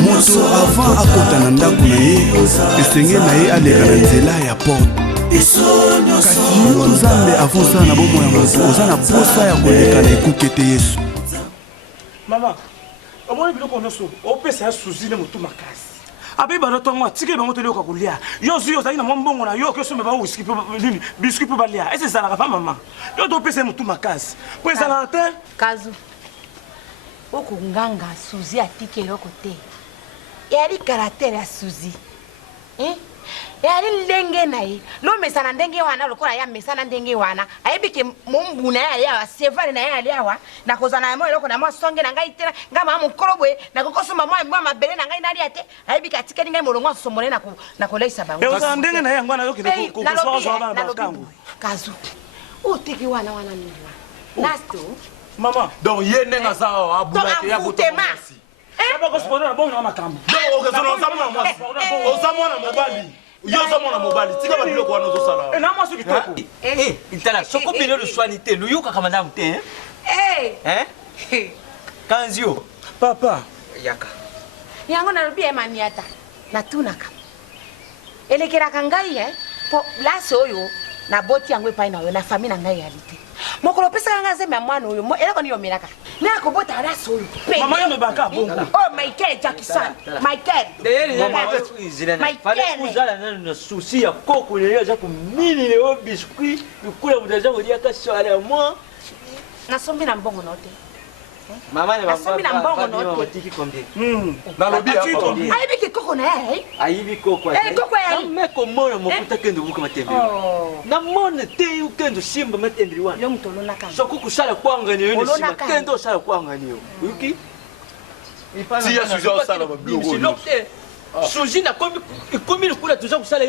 moto avant akota na ndako na ye esenge na ye aleka na nzela ya porte kasi yo nzambe avonsala na bomoi ya moto oza na posa ya koleka na ekuke te Yesu. Mama, omoni biloko nyonso opesa ya suzi na motu makasi abe bana tongo atike bango tele ko kulia yo zuyo zali na mbongo na yo ke so me ba whisky po nini biscuit po balia ese zala ka mama yo do pesa motu makasi po ezala te kazu okunganga suzi atike loko te yali caractère ya suzi yali ndenge naye lo mesana ndenge wana lokola ya mesana ndenge wana ayebike mombuna ya sevale na yali awa na kozana mo eloko na mo songe na ngai tena ngama mokolobwe na kokosoma mo mabele na ngai nali ate ayebike atikeli ngai molongo somole na koleisa bango yo ndenge na yangwana yo kile ko so ba bakambu kazu utiki wana ni nasto mama donc ye nenga sawa abulate ya botomasi Saba ko spona bon na makambu donc okezono ozamwana mobali yo ozamwana mobali tika ba biloko wana ozosala na mwasi kitoko itala soko bino le soinité luyoka kama ndamu te kanzio papa yaka yango na lobi emaniata natunaka elekeraka ngai po place oyo na boti yango epai na yo na famille na ngai yalite mokolo pesa nga nzembe ya mwana oyo eloko niyo melaka na kobota place oyo mama yo mebaka bongo oh Michael Jackson Michael uzala na souci ya koko lelo za kumini leo biscuit ukula mudaza kolia ka swala ya moi nasombi na mbongo note mama ne nasombi na mbongo note tiki kombe na lobi ya ayibiki koko na yeye ayibi koko koko ya meko mona mokuta kendo buka matembe na mona te ukendo simba matendri wana yo mtolo nakanga soko kusala kwanga niyo ni simba kendo sala kwanga niyo uki si ya suzi osala babiloko suzi na komi kula tuza kusala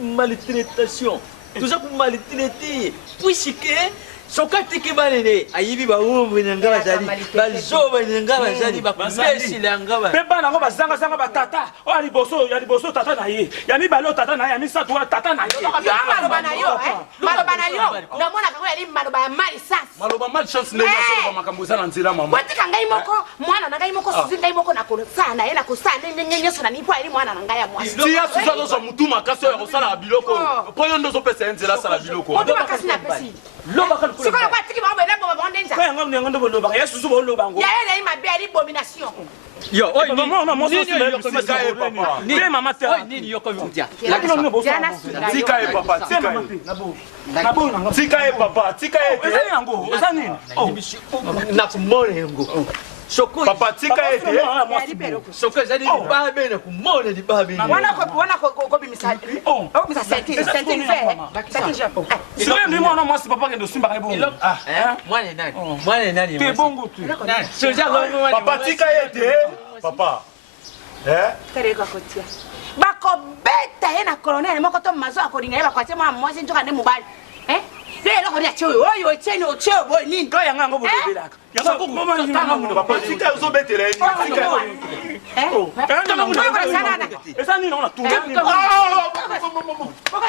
maltraitation tuza kumaltraiter puisque soka tiki banene ayibi ba umbu nyanga bazali bazoba nyanga bazali bakumesi langa pepa nango bazanga zanga batata o ali boso tata na ye ya mi balo tata na ya mi satu tata na ye maloba na yo na mona kango yali maloba ya mali sasa maloba mal chance ne masolo ba makambo sana nzela mama watika ngai moko mwana na ngai moko suzi ngai moko na kolosana ye na kosana nyenyeso na nipo ali mwana na ngai ya mwasi ti ya suza zo mutu makaso ya kosala biloko po yo ndozo pesa nzela sala biloko mutu makasi na pesi loba kan sikola kwa tiki ba bena bo bondenza kwa yango nyango ndo loba ya susu bo loba ngo ya ele ima be ali abomination yo oy mama mo so sika e papa ni mama te nini yoko vutia lakini no bo tika e papa tika tika e papa tika e ezani yango ezani na kumone ngo soko papa tika e te soko zali babe na kumone di babe wana ko bimisali bisa senti fe senti japo sile ni mwana mwasi papa kendo simba kai bongo mwana nani te bongo tu soja papa tika e te papa tere ko kotia bako beta ye na colonel moko to mazo akolinga ye bakwate mwa mwasi njoka ne mobali lelo ko dia choyo oyo cheni o choyo boy nini ka yanga ngo bolobelaka yanga ko mama ni mama papa tika uzo betela ni tika ezani na tu baka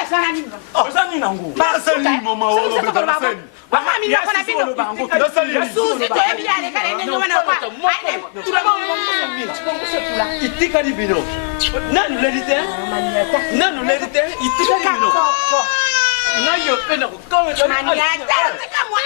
sana nini ezani na ngo basali mama wolo betela seni mama mimi nakona bino basali suzi to ebi ale kale nyenye wana kwa ane tula itika di bino nanu ledite itika di bino nayo pena ko kome to maniata tika mwa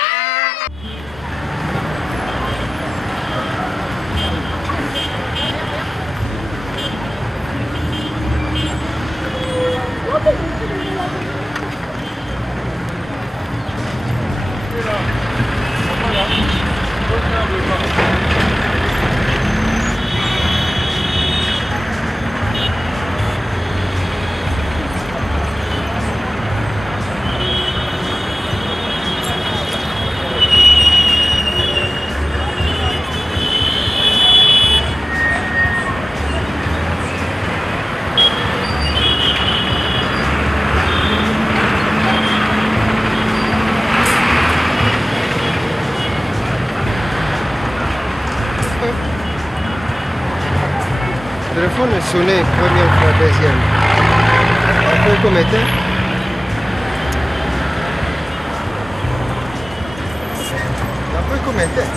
Le téléphone est sonné première fois, deuxième. Après, comment était? Après, comment était?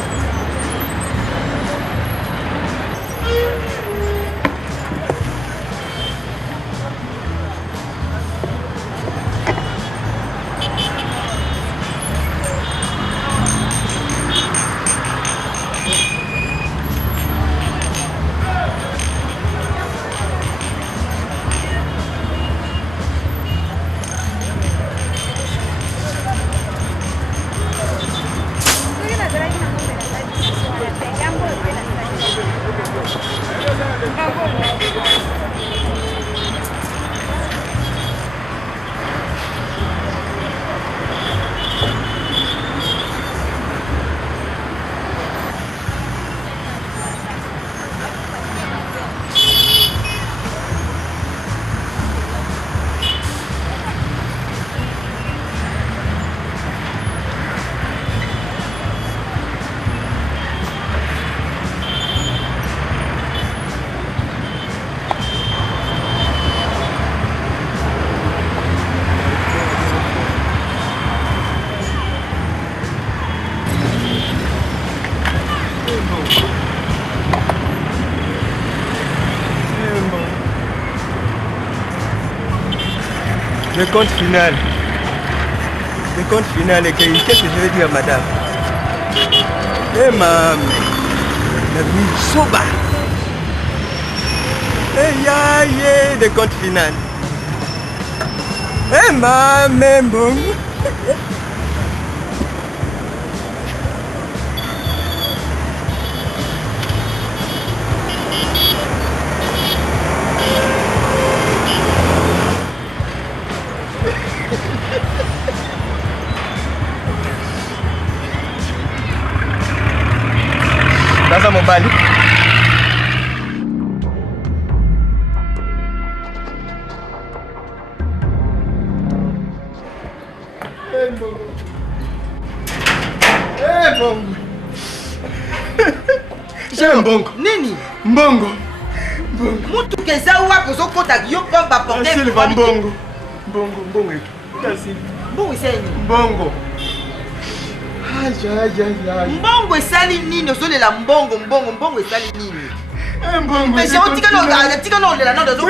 Le compte final. Le compte final est qu'est-ce que je vais dire, madame? Eh, maman, la vie soba. Eh, ya, le compte final. Eh, maman, bon. Naza mobali. Mbongo. Mbongo. Nini? Mbongo. Mutu keza wako zokota yo pa ba porter. Silva mbongo. Mbongo. Mbongo iseni. Mbongo. Mbongo esali nini? Ozolela mbongo esali nini? Mbongo. Mais j'ai tika no lela no dozo.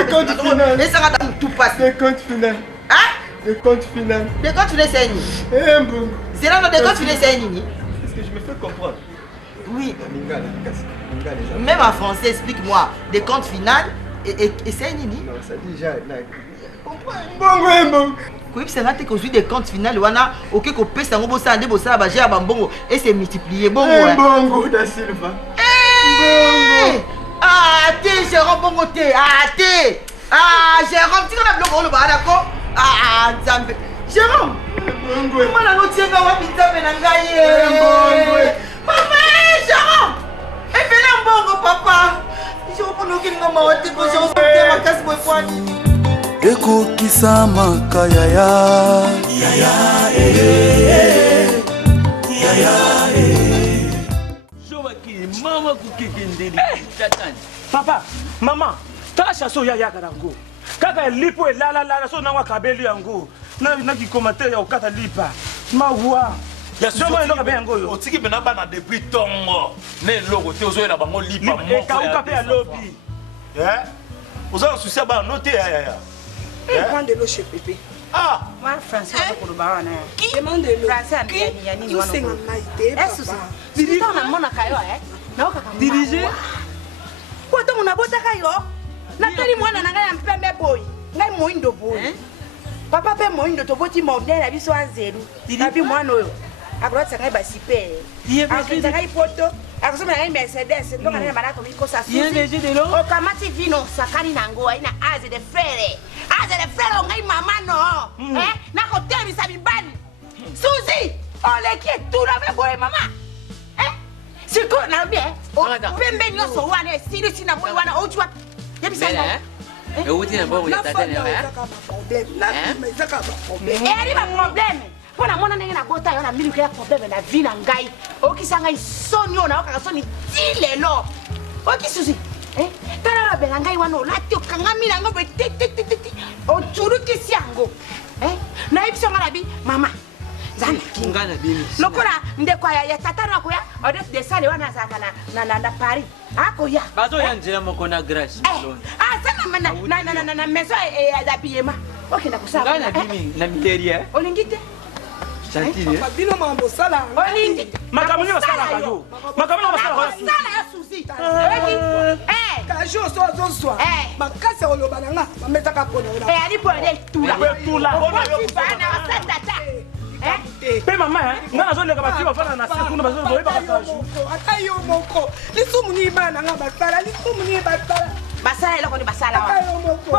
Esanga ta mutu passe. Le compte final. Hein? Le compte final. Le compte final c'est nini? Mbongo. C'est là le compte final c'est nini? Est-ce que je me fais comprendre? Oui. Même en français, explique-moi. Des comptes finales et c'est nini? Non, ça dit déjà. Mbongo. Quand c'est là que des comptes finales, wana OK ko pesa ngo bosa ande bosa ba jea ba mbongo et c'est multiplié bongo. Mbongo da Silva. Mbongo. Ah, t'es Jérôme bongo t'es. Ah, t'es. Ah, Jérôme, tu connais bloc on le ba d'accord? Ah, Nzambe. Jérôme. Mbongo. Mala no tienga wa Nzambe na ngai. Mbongo. Papa, Jérôme. Et fais la mbongo papa. Jérôme pour nous qui nous m'a dit que Jérôme t'es ma casse boy poani. ekokisama kayaya mama kukikindeli tatani papa mama tala chaso ya yaka nango kaka lipo elala so nangwa kabeli yango na kikoma te ya okata lipa mawa Joma eloka be yango yo otiki bena bana depuis tongo ne loko te ozoyela bango lipa moko ekauka pe ya lobi oza souci ba noter ya Prends de l'eau chez Pépé. ah Moi français ko lo ba wana. Demande de l'eau. Français ya nini wana. C'est un maïté. Dirige na mona kayo na okaka dirige kwa to mona bota kayo na teli mwana na ngai ya mpembe boy ngai moindo boy papa pe moindo to boti modele na biso anzelu na bi mwana oyo abrotsa ngai ba super akita ngai poto akusema ngai Mercedes ndo kana bana ko mikosa susi o kamati vino sakani nango aina aze de frere ngai mama no na ko temisa bibani susi ole ki tu na be boy mama siko na bien pembe nyoso wana siri na boy wana ojwa yebisa e uti na bongo ya tata ne eri ba problème pona mona ndenge na bota yo na miliki ya problème na vie na ngai okisanga isoni ona okaka soni dilelo okisusi tala la benga ngai wana olati okangami na ngo titi ochuruki siango na ibisa ngalabi mama zana ngana bimi lokola ndeko ya tata na koya odet de sale wana saka na Paris akoya bazo ya njema moko na grâce sana na maison ya d'habillement okenda kusaba ngana bimi na miteria olingite chantine Babino mambo sala. olindi makamuni basala kayo makamuni basala kayo sala ya susi Kajo so azoswa. Makasi oloba nanga, mameta ka pona ona. ali pone tula tula bana wasatata mpe mama nga nazoleka bati bafana na se kuna bazoyebaka kaju ata yo moko lisumu ni bana nga basala lisumu ni basala basala eloko ni basala ata yo moko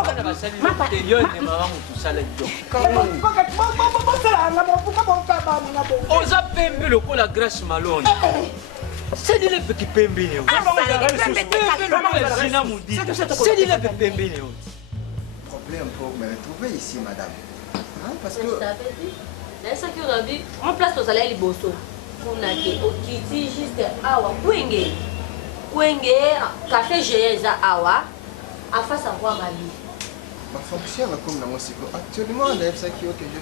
bosalanga bofuka bokabana nga bo oza pembe lokola Grace Malone sedile mpe kipembe ne zina mudi sedile mpe pembe ne Problème pour me retrouver ici, madame. Hein, parce que... C'est que on a vu, en place aux allées liboso. On a dit, au kiti juste awa, Kwenge, café Géza awa, en face à voir ma vie. Ma fonction comme dans mon cycle. Actuellement, on a que je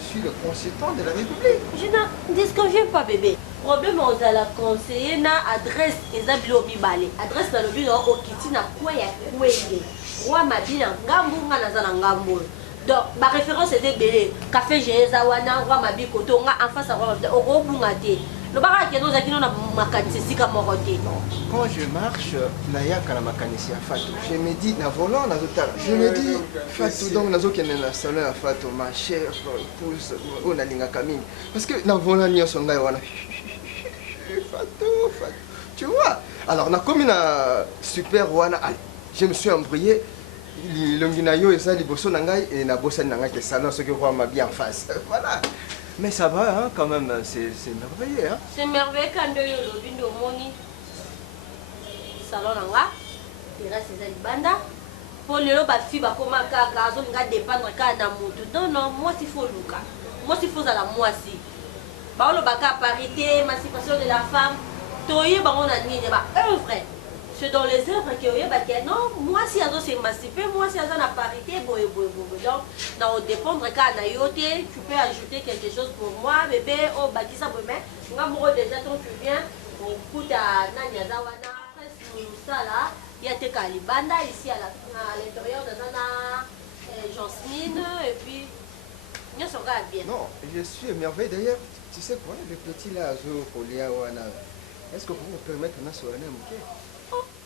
suis le consultant de la République. Je ne disconviens pas, bébé. Problème aux allées conseiller na adresse ezabilo bibale. Adresse na lobby au kiti na quoi ya Kwenge. Roi ma vie na ngambu nga na zana ngambu. Donc, ma référence est débélée. Café Géza wana roi ma vie koto nga en face à roi ma au bunga te. Le barak qui nous a dit non na makatisi ka morote. Quand je marche, na yaka na makanisi à Fatou. Je me dis na volant na zotal. Je me dis Fatou donc nazo kene na salon à Fatou ma chère épouse on a linga kamini. Parce que na volant ni songa wana. Fatou. Tu vois? Alors na comme na super wana je me suis embrouillé. L'onginayo et ça, les bossons nangai et na bossa nangai que salon ce que voit ma bien en face. Voilà. Mais ça va, hein, quand même, c'est merveilleux. Hein. C'est merveilleux quand il y a le vin de moni. Salon nanga, terrasse c'est banda. Pour le lot bafi ba koma kaka, zo nga dépendre ka na mutu. Non, moi s'il faut luka. Moi s'il faut à la moi si. Ba lo baka parité, émancipation de la femme. Toye ba on a ni ba œuvre. C'est dans les œuvres que non, moi si elles sont émancipées, moi si elles ont la parité, donc dans dépendre quand tu peux ajouter quelque chose pour moi, bébé, oh bâti ça pour moi, déjà quand tu viens, on coûte à Nanya Zawana, ça là, il y a tes calibanda ici à l'intérieur de Nana Jasmine, et puis, il y a son gars bien. Non, je suis émerveillé d'ailleurs, tu sais quoi, le petit là, est-ce que vous me permettez de me soigner, ok?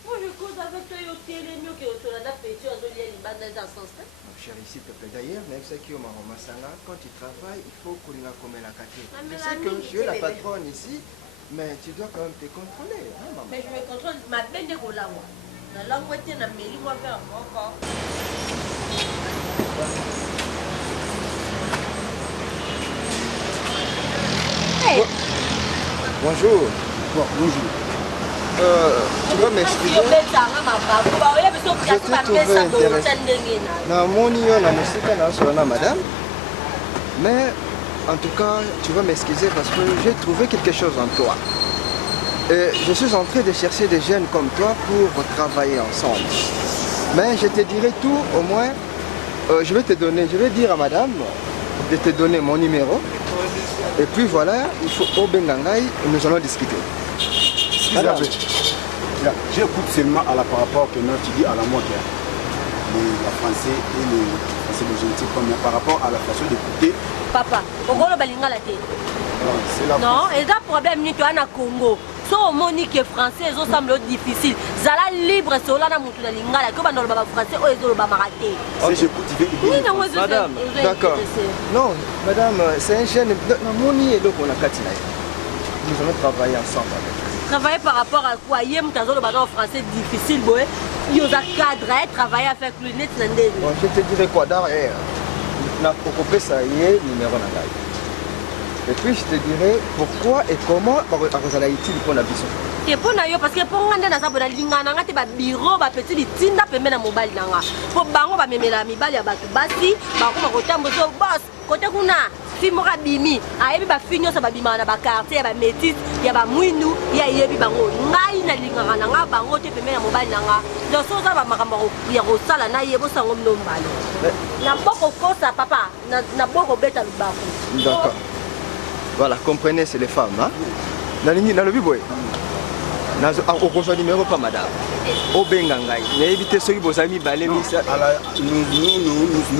Moi je cause avec toi au télé mieux que sur la pétition à Zolia Libanais dans ce sens. Mon chéri, s'il te plaît, d'ailleurs, même ça qui est quand tu travailles, il faut qu'on ait comme la carte. Je sais que je suis la patronne ici, mais tu dois quand même te contrôler, hein, maman. Mais je me contrôle, ma peine de Golawa. La langue est dans mes livres vers encore. Bonjour. Bon, bonjour. Tu vas m'excuser. Je t'ai trouvé intéressant. Madame. Mais en tout cas, tu vas m'excuser parce que j'ai trouvé quelque chose en toi. Et je suis en train de chercher des jeunes comme toi pour travailler ensemble. Mais je te dirai tout, au moins, je vais dire à madame de te donner mon numéro. Et puis voilà, il faut au Bengangai et nous allons discuter. J'écoute seulement à la par rapport que tu dis à la mode, les Français et les Français de gentil, mais par rapport à la façon d'écouter. Papa, non, et un problème ni tu as na Congo. So monique français, ils semble difficile. Zala libre sur la mutu na lingala, que banol baba français o ezolo ba maraté. Madame, d'accord. Non, madame, c'est un jeune moni et donc on a katina. Nous allons travailler ensemble avec. Travailler par rapport à quoi? Il y a un français difficile, il y a un cadre, travailler avec lui, net. Bon, je te dirais quoi derrière? On a occupé ça hier, numéro na. Et puis je te dirai pourquoi et comment on a utilisé pour la vision. Et pour nous, parce que pour nous, on a un bureau, un petit litinda, un mobile. Pour bango, on a un mobile, basi, bango, on a un boss, côté qu'on a. Si je suis bimi, je vais finir sa babima na quartier, ba métis, ya ba mwindu, ya yebi bango. Ngai na linganga nga bango te pemela mobile nanga. Donc ça va makambo ya rosala na yebo sango mnombalo. Na boko kosa papa, na boko beta lubako. D'accord. Voilà, comprenez, c'est les femmes, hein. Dans le biboy. Au conseil numéro pas madame. Au Bengangai. N'évitez ceux qui vous avez mis balé. Nous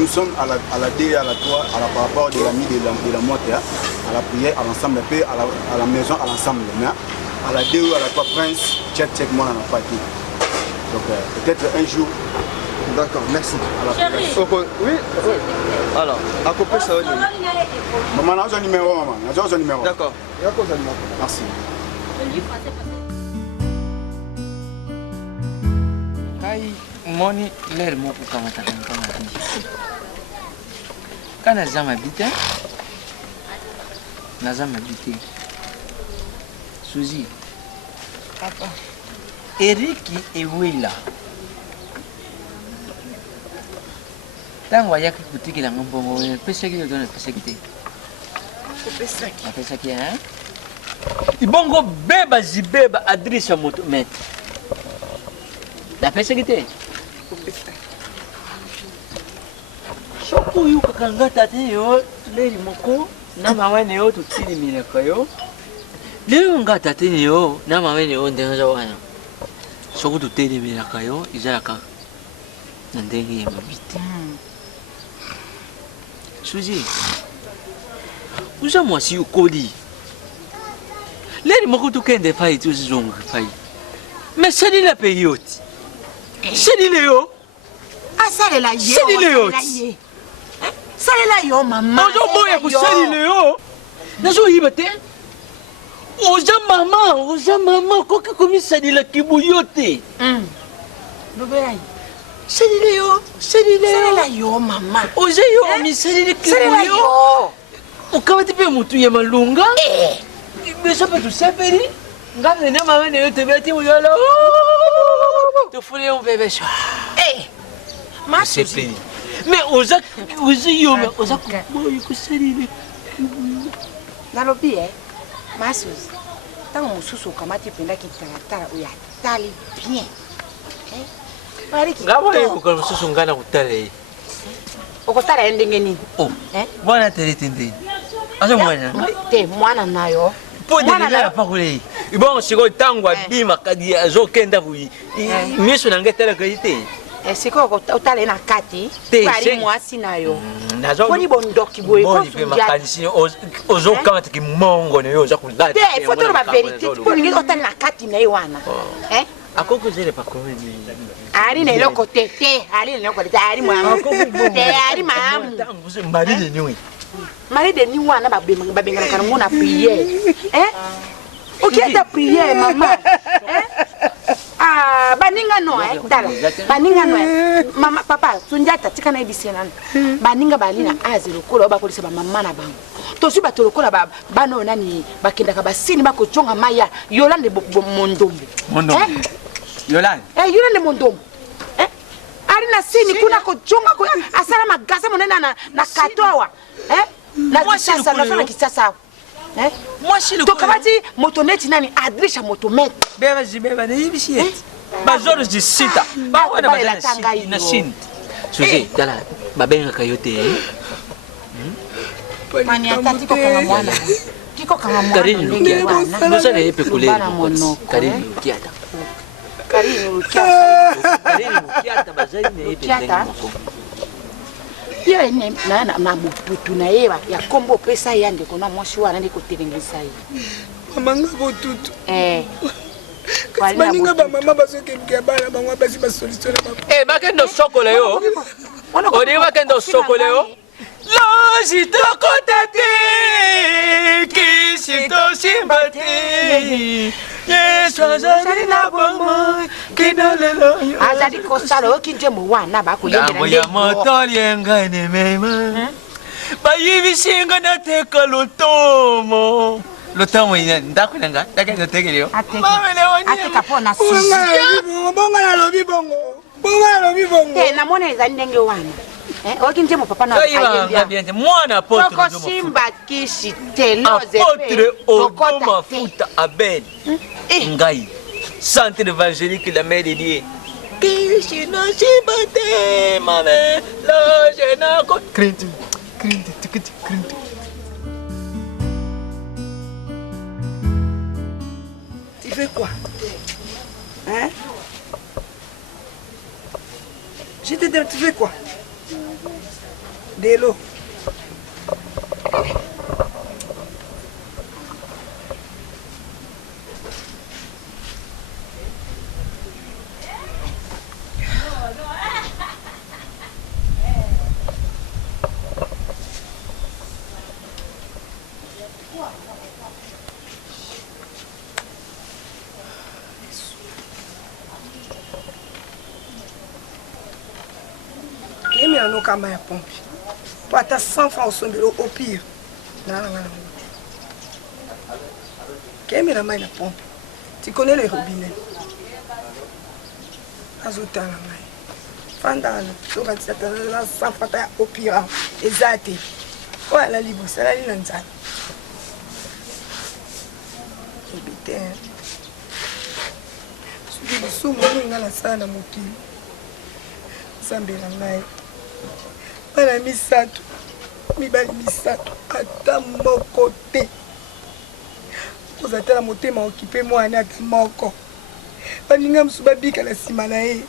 sommes à la D, à la 3, à la par rapport de l'ami de la moitié, à la prière, à l'ensemble, à la maison, à l'ensemble. À la D ou à la 3 prince, check moi, on n'a pas été. Donc peut-être un jour, D'accord, merci. Chérie. Oui, alors, à couper ça. Maman, n'a pas numéro, maman. N'a pas numéro. D'accord. Il y a quoi ça numéro? Merci. Le livre français. Kai moni ler moko kamata kama kana zama bite na zama bite Suzy papa Eriki ewela tango ayaki kutikila ngambongo pesaki yo dona pesaki te pesaki hein ibongo beba zibeba adrisa moto maître na pesaki te soko oyo kakangata te yo leri moko na mawene yo tutilimilaka yo lero ngata te yo na mawene yo ndenge za wana soko tutelimelaka yo ezalaka na ndenge ya mabi te Suzy uza mwasi okoli leri moko tokende fai ti ozizongoki fai me salila mpe yo ti salile yo asalela ye salile yo ye salela yo mama ozoboya kosalile yo nazoyiba te oza mama koki komisalila kibu yo te lobeai salile yo salela yo mama oza yo misalile kibu yo okabati mpe motu ya malunga biso mpe tosepeli ngambe na mama na yo tobeti moyolo tofuli yo mpe beso masepeli me oza yo me oza koboyi kosalile nalobi masuzi ntango mosusu okamati mpendaki talatala oyo atali bien ngaboyekoka mosusu ngai na kotala ye okotala ye ndenge nini mwana tele te ndeni aza mwana te mwana na yo mpo delela pakole ye ibongo sikoyo ntango abimaka azokenda boyi miso na ngai etalaka ye te sikoyo otala ye na kati bali mwasi na yo poni bondoki boye mpe makanisi ozokangataki mongo na yo oza kolata te fotolo baverité polingi otali na kati na ye wana akoko ozele pakome ali na eloko te ali na eloko te ali mwamu te ali maamu mari de nuit mari de nuit wana babenganaka nango na priere okiata priere mama baninga no tala baninga no mama papa sunjata tika na ebisi nana baninga bali na azi lokola bakolisa bamama na bango tosi bato lokola bano nani bakendaka basini bakoconga maya Yolande mondombe Yolande mondombe ari na sini kuna koconga asala magasa monena na katoa na kisasa na kisasa tokamati motoneti nani adrisha motomet beba ne yibisi et bazoro zisita bawana bazana na sini Suzy tala babengaka yo te mani atati ko kanga mwana kiko kanga mwana Karini Lukiata nosala yepe kuleli Karini Lukiata bazali ne yepe yo ene na bututu na ye ya kombo pesa ya ndeko na mwasi wana ndeko telengisa ye mamanga bututu baninga bamama bazokeluka bana bango basi basolution na bakende sokola yo odi bakende sokola yo lozi tokota te kisi tosimba te yesu azali na bomo kinalelo azali kosala oki njembo wana bakoyendela ya motori engai nemema bayibisinga nateka lotomo lotomo ina ndako nanga takenda tekeleo ateka pona susi bonga na lobi bongo namona ezali ndenge wana oki njembo papa na ayembia mwana apotre simba kisi te loze apotre odo mafuta abel ngai centre évangélique la mère de Dieu kisi no simba te mame loze na ko krint tu fais quoi je te dis tu fais quoi de l'eau na no kama ya pompe. Pour ata 100 francs au sombelo au pire. Na na na. Kemi na mai na pompe. Tu connais les robinets. Azotala mai. Fandana, so ka tsata na 100 francs au pire. Ezate. Voilà libo, ça la lina nzana. Ebite. Subi bisumu ngala sana mokili. Sambela ngai. Bana misato. Mibali misato ata moko te. Kozatala motema okipe mwana ata moko. Baninga musu babika na sima na ye.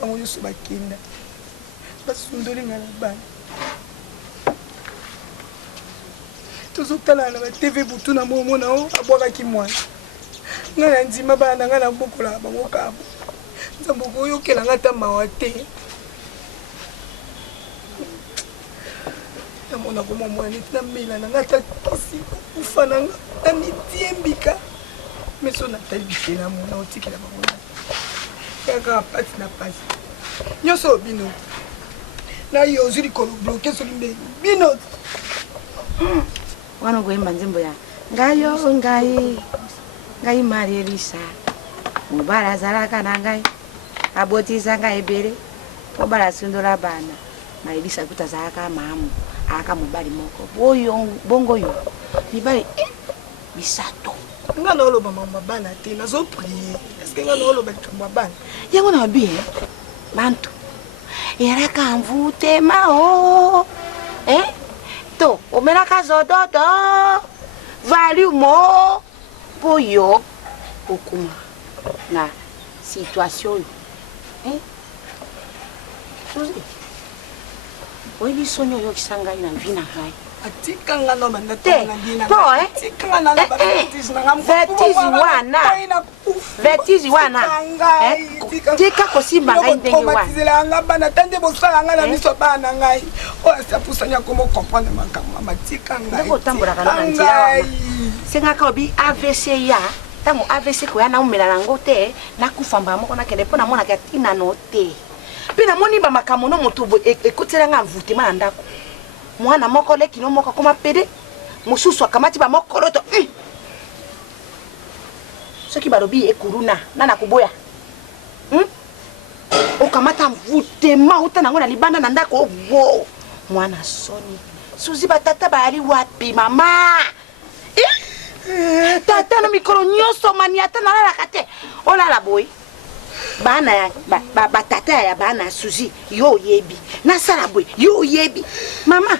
Bango nyonso bakenda. Basundoli ngala bana. Tozotala na ba TV butu na momo na o abwakaki mwana. Ngana ndima bana ngana bokola bango kabo. Nzambo oyokela ngata mawa te. Namona koma mwana na mela na ngata kisi ufana na mitiembika. Meso na talibite na mona otikela bango. Kaka pati na pasi. Nyoso bino. Na yo zuri ko bloquer so limbe. Bino. Wana kuimba nzimbo ya ngayo ngai Marierisa mubara zalaka na ngai abotisa ngai bere obara sundola bana Marierisa kutazaka mamu aka mubali moko boyo bongo yo libali bisato ngana oloba mama bana te nazo prier est-ce que ngana oloba kamba bana yango na bien bantu eraka mvute mao to omelaka zododo value mo poyo okuma na situation Suzi oyi sonyo yo kisanga ina vina hai atikanga no banda tona dina to atikanga na bapetizi na ngamu betizi wana tika kosimba ngai ndenge wana matizela nga bana tande bosala nga na miso bana ngai o asapusanya komo comprendre makambo matikanga ndeko tambura kana nzira senga ka obi AVC ya tango AVC ko yana umela nango te nakufamba moko na kende pona mona katina no te pina moni ba makambo no motubo ekotela nga mvute mana ndako mwana moko leki no moko koma pede mususu akamati ba moko roto soki barobi ekuruna nana kuboya okamata mvute mauta nango na libanda na ndako wo mwana soni Suzi batata bali wapi mama tata na mikoro nyoso maniata na la kate olala boy bana ya batata ya bana Suzi yo yebi na sala boy yo yebi mama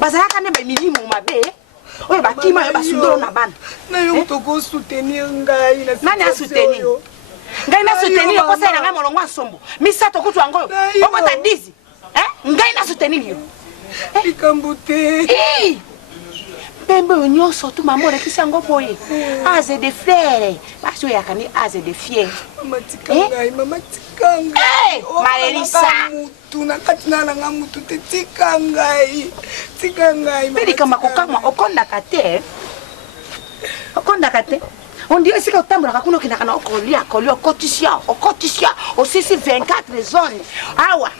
bazalaka ne ba milimo mabe oyo bakima yo basundolo na bana na yo toko soutenir ngai na nani a soutenir ngai na soutenir ko sala ngai molongo asombo misato kutu angoyo okota 10 ngai na soutenir yo ikambote Pembe onyoso tu mamore kisango boye aze de frère baso yakani aze de fier mama tikanga mama tikanga Marierisa mutu na katina na ngamutu te tikanga peli kama kokama okonda kate on dit que tambola kakuno kinakana okolia okotisia osisi 24 zones awa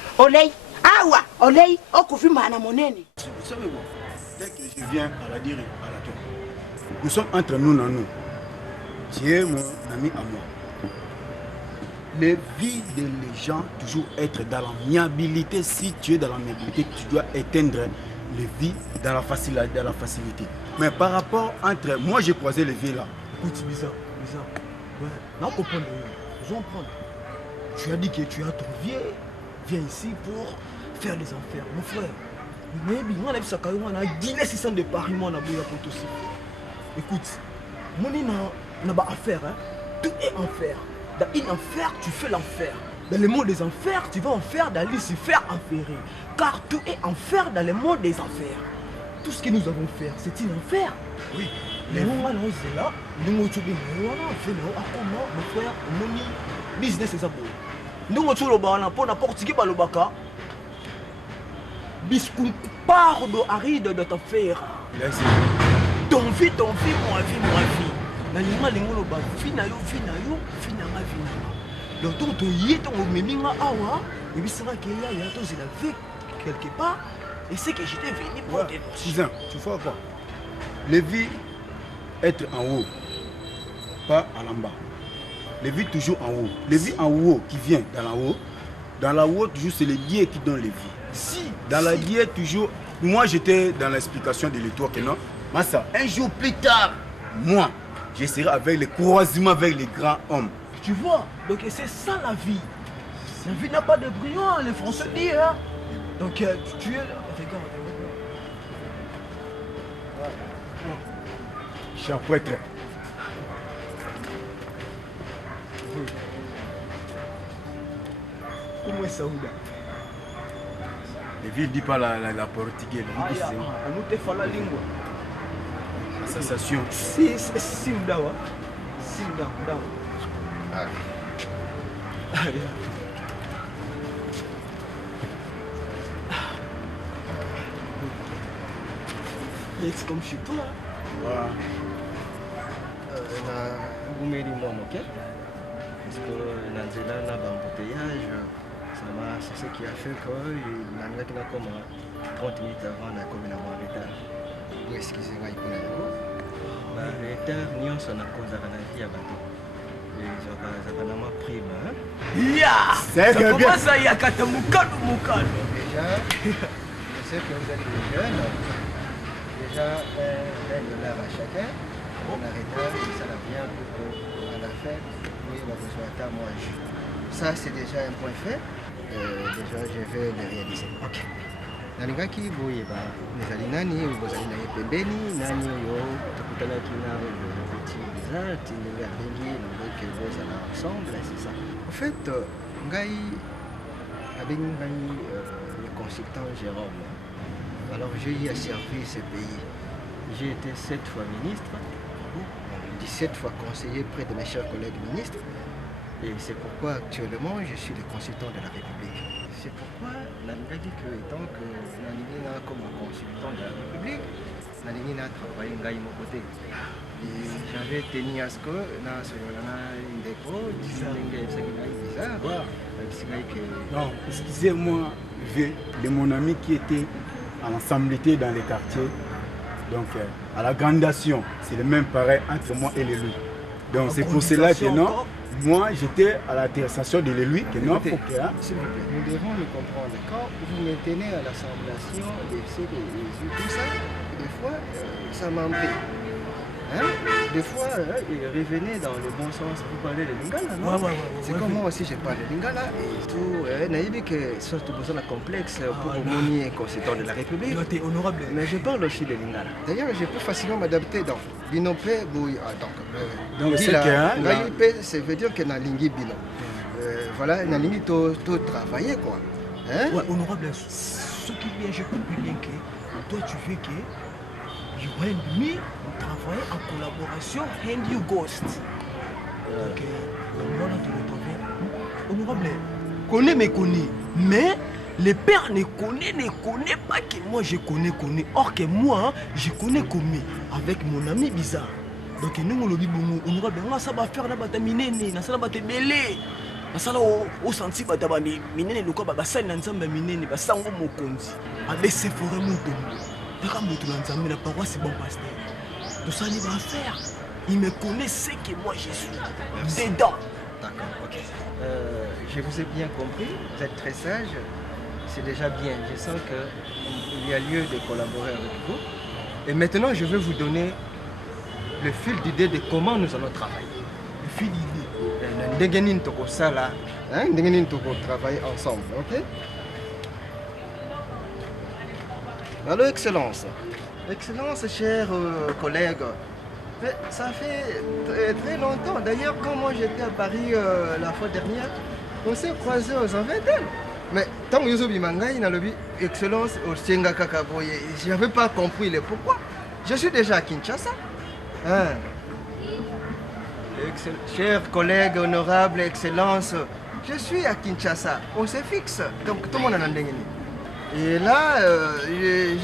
olei okuvima na monene. Dès que je viens à la dire à la tour, nous sommes entre nous, tu es mon ami à moi. Les vies des gens toujours être dans l'amiabilité. Si tu es dans l'amiabilité, tu dois éteindre les vies dans la facilité. Mais par rapport entre moi, j'ai croisé les vies là. Écoute, bizarre. Ouais, non, comprendre. Je comprends. Tu as dit que tu as ton vieux. Viens ici pour faire les enfers, mon frère. Mais on a vu ça carrément, on a dit les 600 de Paris, on a besoin de aussi. Écoute, mon n'a pas affaire, hein. Tout est enfer. Dans une enfer, tu fais l'enfer. Dans le monde des enfers, tu vas en faire dans Lucifer enferré. Car tout est enfer dans le monde des enfers. Tout ce que nous avons fait, c'est un enfer. Oui. Les gens là, nous fait mon frère, mon business c'est ça. Nous avons pour n'importe qui par le baka. Biscou part de aride de ta faire. Ton vie, moi vie. Nalima lingolo ba vie na yo. Donc ton to yé ton meminga awa, Et puis c'est vrai qu'il y a tous la vie quelque part. Et c'est que j'étais venu pour dénoncer. Cousin, tu vois quoi? Les vies, être en haut, pas en bas. Les vies toujours en haut. Les vies en haut qui vient dans la haut. Dans la haut, toujours, c'est les guiers qui donnent les vies. Si. Dans la guille, toujours. Moi, j'étais dans l'explication de l'étoile que non. Mais ça, un jour plus tard, moi, je serai avec les croisements avec les grands hommes. Tu vois, donc c'est ça la vie. La vie n'a pas de brillant, les Français disent. Hein? Donc tu es là. Regarde. Cher prêtre. Comment est Saouda? Les villes ne disent pas la portugaise. On nous fait la langue. L'association. Si, mdawa. Si, mdawa. C'est comme chez toi. Voilà. Parce que dans l'embouteillage, c'est ce qui a fait que nous avons comme 30 minutes avant de commun en retard. Vous excusez-moi, il y a un retard, nous sommes à cause de la vie à bateau. Ils ont prime. Ça commence à y avoir Moukalo. Déjà, je sais que vous êtes des jeunes. Déjà, $1 à chacun. On a retard et ça vient pour qu'à la fin, oui, on a besoin d'un mange. Ça, c'est déjà un point fait. Déjà, je vais le réaliser. Ok. Nalingaki boyeba nezali nani bozali na pembeni nani yo tokutanaki na petit bizarre tinga bengi que bozala ensemble, c'est ça. En fait, ngai abengi le consultant Jérôme. Alors j'ai eu à servir ce pays. J'ai été 7 fois ministre, 17 fois conseiller près de mes chers collègues ministres. Et c'est pourquoi actuellement je suis le consultant de la République. C'est pourquoi Nalinga dit que tant que Nalinga comme consultant de la République, Nalinga a travaillé à mon côté. Et j'avais tenu à ce que dans ce moment-là, une dépôt, bizarre. Non, excusez-moi, de mon ami qui était à l'ensemblité dans les quartiers. Donc, à la grandation, c'est le même pareil entre moi et l'élu. Donc, c'est pour cela que non. Moi, j'étais à l'attestation de l'élu que non, pour que... S'il vous plaît, nous devons le comprendre. Quand vous me tenez à l'assemblation, tout ça, des fois, ça m'embête. Hein? Des fois, revenez dans le bon sens, vous parlez de Lingala, non? C'est comme moi aussi, je parle de Lingala. Et tout, n'ayez que surtout besoin d'un complexe pour monier consultant de la République. Honorable. Mais je parle aussi de Lingala. D'ailleurs, je peux facilement m'adapter dans Binopé, Bouy. Donc, c'est que... ça veut dire que dans Lingui Bino. Voilà, dans Lingui, tout travailler, quoi. Hein? Ouais, honorable, ce qui vient, je peux plus dire que toi, tu veux que you and me, on travaille en collaboration and you ghost. Donc, voilà, tu le trouves. Honorable, connais mais connais. Mais le père ne connaît pas que moi je connais. Or que moi, je connais comme avec mon ami bizarre. Donc, nous, on le dit, honorable, on va faire la bataille minene, on va faire belé. Basala au senti bataba minene loko basali na nzamba minene basango mokonzi abese forêt muto taka muto na nzamba na paroisse bon pasteur tout ça il va faire il me connaît ce que moi je suis dedans. D'accord, ok. Je vous ai bien compris, vous êtes très sage, c'est déjà bien, je sens qu'il y a lieu de collaborer avec vous. Et maintenant je vais vous donner le fil d'idée de comment nous allons travailler. Le fil d'idée. Nous travailler ensemble, ok? Alors, Excellence. Excellence, chers collègues. Mais ça fait très longtemps. D'ailleurs, quand moi j'étais à Paris la fois dernière, on s'est croisés aux Anvedel. Mais tant que je suis dans le Excellence, je n'avais pas compris le pourquoi. Je suis déjà à Kinshasa. Hein? Chers collègues, honorables, Excellence, je suis à Kinshasa, on se fixe, donc tout le monde en a un. Et là,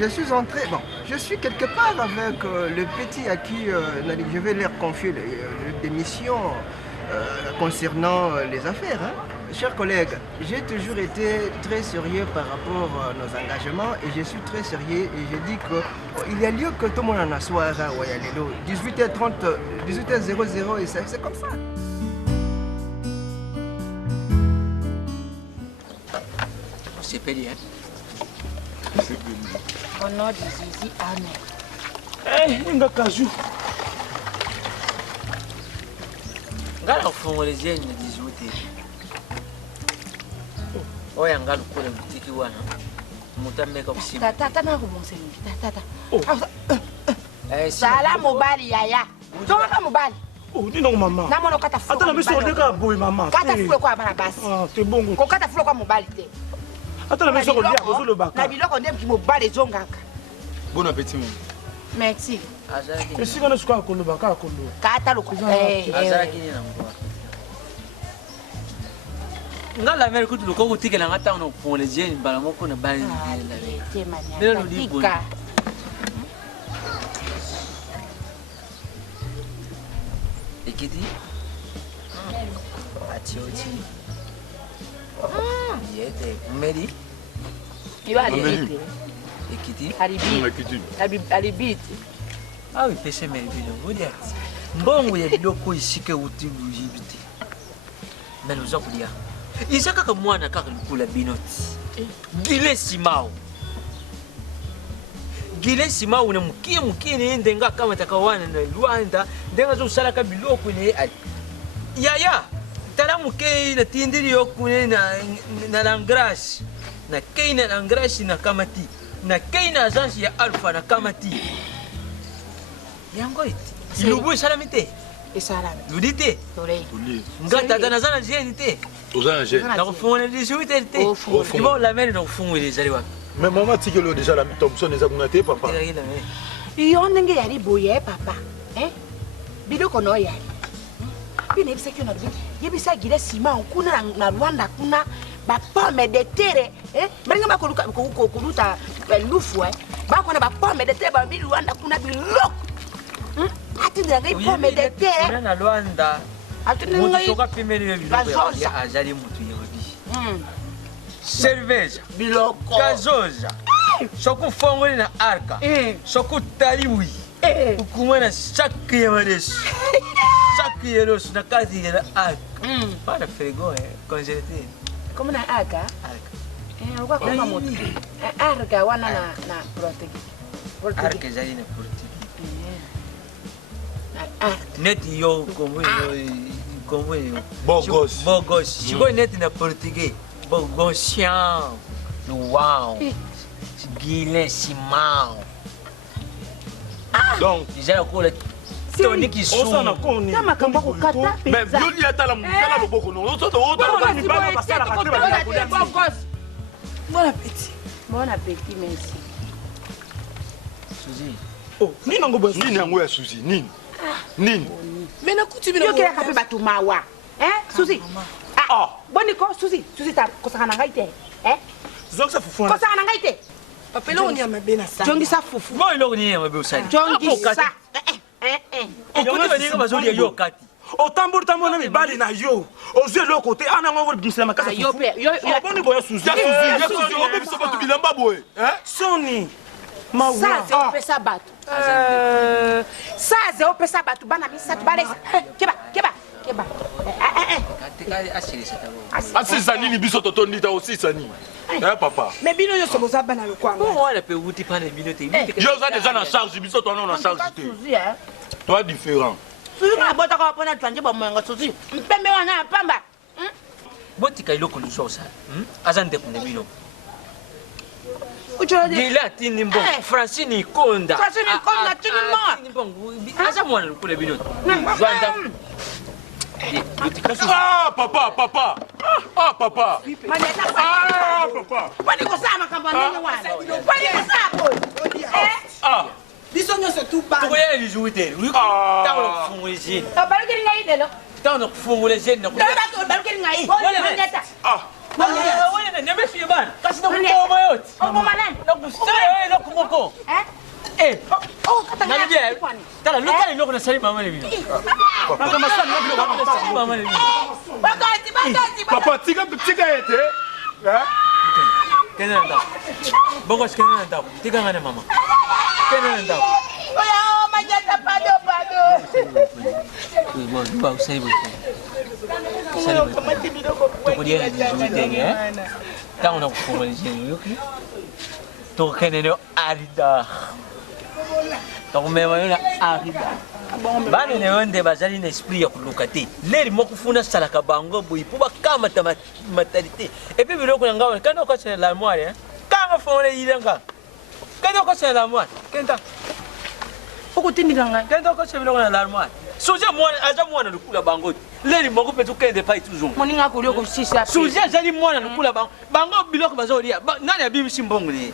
je suis entré, bon, je suis quelque part avec le petit à qui je vais leur confier des missions concernant les affaires. Hein. Chers collègues, j'ai toujours été très sérieux par rapport à nos engagements et je suis très sérieux et je dis qu'il y a lieu que tout le monde en assoie. 18h30, 18h00 et c'est comme ça. C'est payé, hein? Au nom de Zizi, amen. Eh, inga kaju. Ngala ufungule zeni na 18. Oya ngala ukule mtiki wana. Mutameka kusimu. Tata na kubonseni. Tata. Sala Sala mobali yaya. Tonga mobali. Oh, nino mama. Na mono kata fulo. Ata na biso ondeka boy mama. Kata fulo kwa bana basi. Ah, te bongo. Ko kata fulo kwa mobali te. Ata na biso kolia kozolo baka. Na biloko ndem ki mobali zongaka. Bon appétit, mon. Merci. azaki. Esika na suka koloba ka koloba. Kata lokuza. Azaki ni na mboa. Ngala meri kutu loko kutikela ngata ono pole jeni bala moko na bali ni la be. Lelo libo. Ikiti? Achiochi. Yete, meri. Yo alibiti. Ikiti? Alibiti. Ah oui, pêche meri bilo. Wodi ati. Mbongo ya biloko isike uti ujibiti. Melo zakulia. Isaka kaka mwana kaka likula binoti. Gile simao. Gile simao na mukie ne ndenga kama takawana na Rwanda ndenga zo salaka biloko ne ali. Yaya, tala mukie na tindiri yokune na langrash. Na keina langrash na kamati. Na keina agence ya Alpha na kamati. Yango iti. Ilubu salamite. Esalami. Ludite. Tolei. Ngata danazana jeni te. Ozana j'ai. Na kufungula 18 te. Ibo la mère na kufungula ezali wapi? Mais maman tikelo déjà la Thompson eza kunate papa. Iyo ndenge yali boye papa. Biloko no yali. Bine bisaki na rubi. Yebisa gile sima kuna na Rwanda kuna ba pomme de terre. Bringa bakoluka kuluta lufu bakona ba pomme de terre ba bi Rwanda kuna biloko. Ati ndanga pomme de terre. Na Rwanda. Ati ndanga toka pimeli biloko ya azali mutu yodi. Cerveja, biloko, gazoza, soku fongoli na arka, soku taliwi, ukumana saki ya maresu, saki ya rosu na kazi ya arka. Para frigo congelete. Como na arka? Arka. Uka kama moto. Arka wana na protegi. Arka zali na protegi. Neti yo como Bogos. Bogos. Chegou neti na português. Bogosião. Uau. Guilherme Simão. Donc, já cola tonique sou. Osana koni. Kama kamba kukata pizza. mais violi atala mukala loboko no. Oto Ni bana basala ka te ba kulia. Bon appétit. Bon appétit, merci. Suzy. Oh, ni nango boy. Nini yango ya Suzy? Nini? Nini? Mais na kutimi Yo kila kape batu mawa. Suzy. Boniko, Suzy ta kosakana ngai te. Zoksa fufu. Kosakana ngai te. Papa lo ni amabena sa. Jongi sa fufu. Moi lo ni ya mabe usali. Jongi sa. Okuti bani ka bazoli yo kati. Otamburi tambo na mibali na yo. Ozwe lo kote ana ngo bisela makasa fufu. Yo boni boya Suzy. Suzy obe biso batu bilamba boye. Soni. Mawa. Ça c'est opesa batu. Ça c'est opesa batu bana misatu balesa. Keba. Katika asili satabo. Asisa nini biso totondi ta osisa nini? Papa. Mais bino yo so boza bana lokwanga. Bon wala pe wuti pane binote. Yo za déjà na charge biso toi non na charge te. Toi différent. Suzy na bota ka pona twanje ba mwenga Suzy. Mpembe wana pamba. Botika iloko lusosa. Azande kunde bino. Uchora de. Gila tini mbong. Francine Konda. Francine Konda tini mo. Tini mbong. Asa mwana lukule binote. Zwanda. Papa. Papa. Papa. Kwani kusama kamba nini wana? Kwani kusama? Biso nyoso tu ba. Tukoya ni juite. Tawo kufungula jini. Tabarikiri ngai delo. Tawo kufungula jini na Tawo tabarikiri ngai. Wala na mefi bana. Kasi na kumo yote. Omo manani. Na kusema na kumoko. Kata na Tala lokale loko na sali mama lebi. Nanga masani na biloko na Sali mama lebi. Papa, tika ete. Kena ndako. Bongos kena ndako. Tika ngane mama. Kena ndako. Oya majata pado. Ba usai bo. Usai bo. Tukudia nzutenge. Tangu na kufungwa njeni yoki. Tokene no arida. Tokumema yona arida. Bana ne wonde bazali na esprit ya kuluka te. Leri mokufuna salaka bango boyi puba kama ta matalité. Et puis biloko na ngawa kana ko sala la moire. Kanga fone yilanga. Kana ko sala la moire. Kenta. Ukutindira ngai. Kenta ko sala biloko na la moire. Soja mwana aza mwana lukula bango. Leri moko petu kende pai toujours. Moninga ko lioko sisa. Soja azali mwana lukula bango. Bango biloko bazolia. Nani abimisi mbongo ni?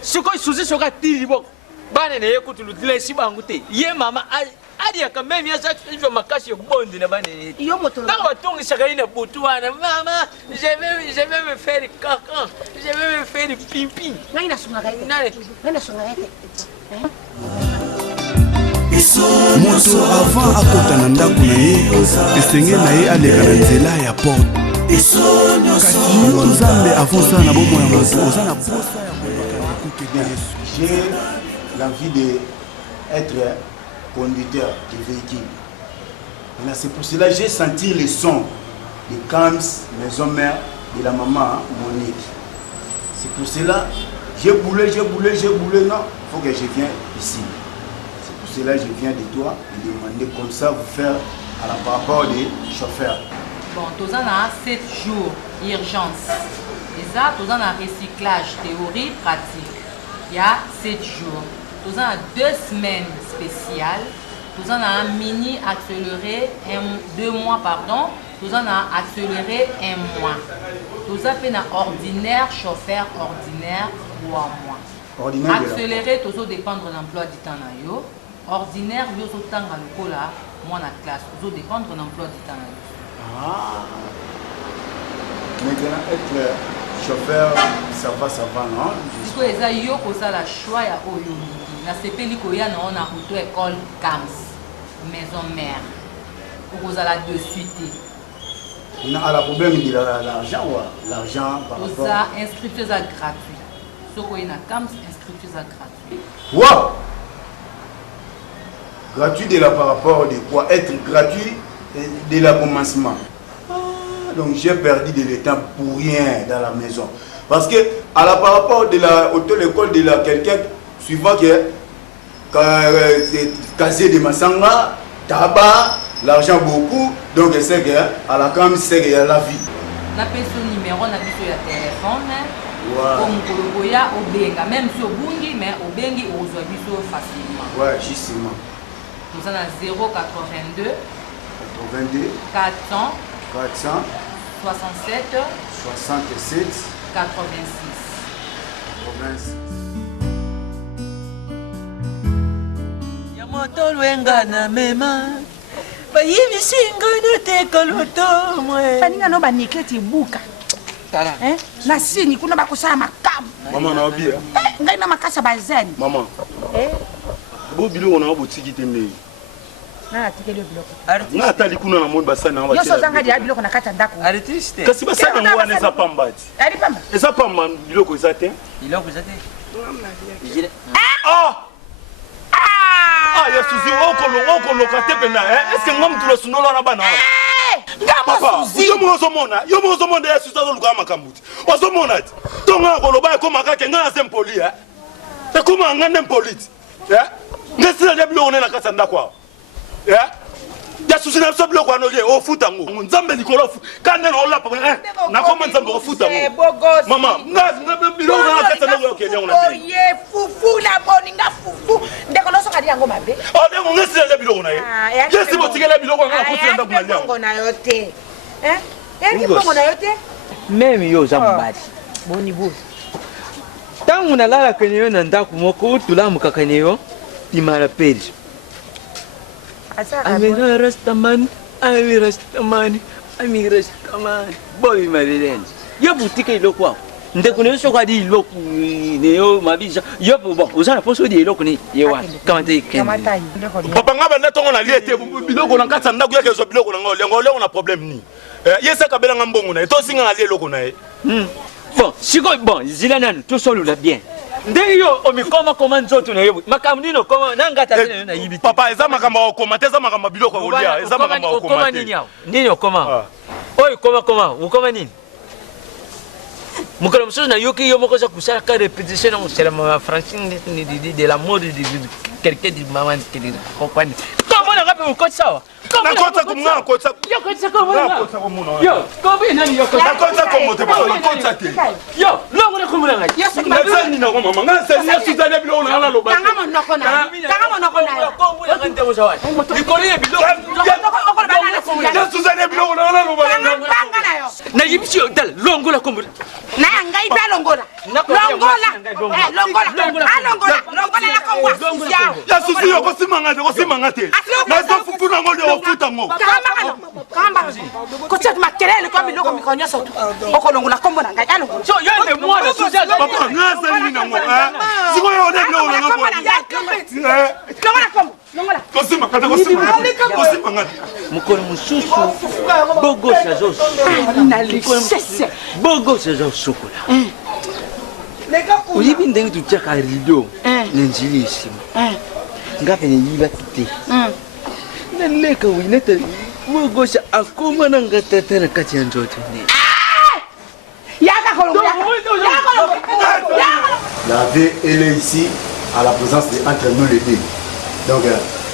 Siko suzi soka tiri boko. Bana ne yekutu lesi bangu te. Ye mama ali ya kamemi ya saksi hivyo makashi bondi na bana ne. Yo moto. Tango tongi shakarina butuana. Mama, je vais me faire caca. Je vais me faire pipi. Ngai nasunga gaite. Ngai nasunga gaite. moto avant akota na ndako na ye esenge na ye aleka na nzela ya porte kasi yo nzambe avonsala na bomoi ya moto oza na posa ya koleka na ekuke te yesu. J'ai l'envie d'être conducteur de véhicule. C'est pour cela que j'ai senti le son de Kams, maison mère, de la maman Monique. C'est pour cela que j'ai boulé, non, il faut que je vienne ici. C'est pour cela que je viens de toi et demander comme ça vous faire à la rapport des chauffeurs. Bon, tous en a 7 jours, urgence. Et ça, tous en a recyclage, théorie, pratique. Il y a 7 jours. Tous en a 2 semaines spéciales. Tous en a un mini accéléré, 2 mois, pardon. Tous en a accéléré 1 mois. Tous en a ordinaire, chauffeur ordinaire, 3 mois. Ordinaire accéléré, tous en dépendre de l'emploi du temps. Ordinaire, vous avez autant de cola, moi la classe. Vous dépendre de l'emploi du temps. Ah. Maintenant, être chauffeur, ça va, non? Puisque les aïeux, ça la choix à Oyoni. La CPLI Koya, on a auto école Kams, maison mère. Pour vous allez de suite. On a le problème de l'argent ou l'argent par rapport. Vous avez inscription gratuite. Ce qu'on a Kams, inscription gratuite. Wow! Gratuit de la par rapport de quoi? Être gratuit de la commencement. Donc j'ai perdu de l'état pour rien dans la maison. Parce que à la par rapport de la auto-école de la quelqu'un, suivant que casier de Massanga, tabac, l'argent beaucoup, donc c'est que à la cam c'est qu'il y a la vie. On appelle ce numéro, on a vu sur le téléphone. Comme Koloboya, au Benga, même sur Bungi, mais au Bengi, on se voit facilement. Ouais, justement. Nous sommes à 082 82 400 467 67 86 Yamoto lwenga na mema bayibisinga noteka luto mwe baninga no baniketi buka na sini kuna bakosala makamu Maman na obia. ngai na makasa bazani Maman. Bo biloko na botiki te ndenge. na tikeli biloko Na atali kuna na moni basani na yo so zanga dia biloko na kata ndako artiste kasi basani na wana eza pambati. ali pamba Eza pamba biloko eza te. biloko eza te Yesusi okoloka te pena est-ce que ngam tulo sunola na bana ngama suzi yo mo ozomona Yesusi azoluka makambuti ozomona ti tonga koloba ekoma kake nga na sempoli ekoma nga nempoliti ngesila de biloko ne na kasa ndako awa Yesusi na biso biloko wana olie ofuta ngo nzambe likolo kande na olapa nakoma nzambe ofuta ngo mama nga biloko na kasa ndako okenya ngona te oye fufu na boni nga fufu ndeko no soka diango mabe ndeko ngesila de biloko na ye yesi botikela biloko nga na kutila ndako na liango bongo na yo te yaki bongo na yo te meme yo oza mobali boni bo ntango nalalaka na yo na ndako moko otulamukaka na yo imala peri Amira Rastaman, Boy Marilyn. Yo boutique est le quoi? ndeko ne so kwa di loku ne yo mabisa yo bon ozana poso di loku ni yewa kamata iken papa nga banda tongo na liete biloko na kati ndako yake zo biloko na ngole na problème ni yesa kabela nga mbongo na to singa na lie loko na bon siko bon zila nanu to solo la bien ndenge yo omikoma koma nzoto na yo makambo nino koma nanga tata na yibi papa eza makambo okoma te eza makambo biloko kolia eza makambo okoma te nini okoma oy koma ukoma nini mukolo musozo na yoki yo moko za kusala ka répétition na c'est la Francine de la mode de quelqu'un de maman qui dit comprendre comment on a rappelé ko sawa na kota kumnga kota yo kota ko mona yo ko be nani yo na kota ko mote ba na kota te yo longo na ko mona ngai yo na tsani na ko mama nga tsani ya suzana bilo na la loba tanga monoko na ko mona ngante mo sawa ni ko ni bilo ya suzana bilo na la loba tanga na yo na yibisi dal longo la ko mona na ngai ba longola longola la ko wa ya suzu yo ko simanga te na zo fufu na ngole ofuta ngo kamba kocha makelele kwa biloko mikonyoso tu okolongola kombo na ngai alongola so yo nde mwana suza papa ngasa nini na ngo siko yo nde bilo na ngo longola kombo longola kosimanga mukolo mususu bogosa zo na lisese bogosa zo sokola uyibi ndenge tutyaka rido nenjili isima ngape neyiba kite naleka wineta bogosa akoma na ngatata na kati ya nzoto ne La vie, elle est ici à la présence entre nous les deux. Donc,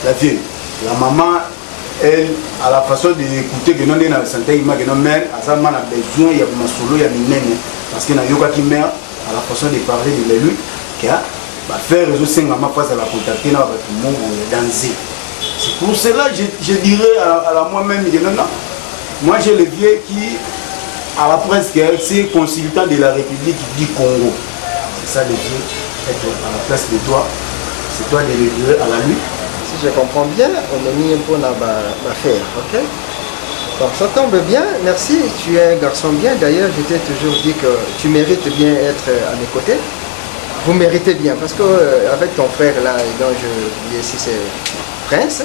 la vieille, la maman, elle, à la façon d'écouter que nous sommes dans la santé, il y a mère, à ça, on a besoin, il y a un solo, il y a une nene, parce qu'il y a yoga qui mère, à la façon de parler de l'élu, qui a fait réseau 5 ans, face à la contacter, dans le monde, danser. C'est pour cela que je dirais à la moi-même, non, moi j'ai le vieux qui, à la presse, c'est consultant de la République du Congo. C'est ça le vieux, être à la place de toi. C'est toi de le dire à la lutte. Si je comprends bien, on a mis un peu dans l'affaire, ok? Bon, ça tombe bien, merci, tu es un garçon bien. D'ailleurs, je t'ai toujours dit que tu mérites bien être à mes côtés. Vous méritez bien, parce qu'avec ton frère là, dont je dis ici c'est Prince,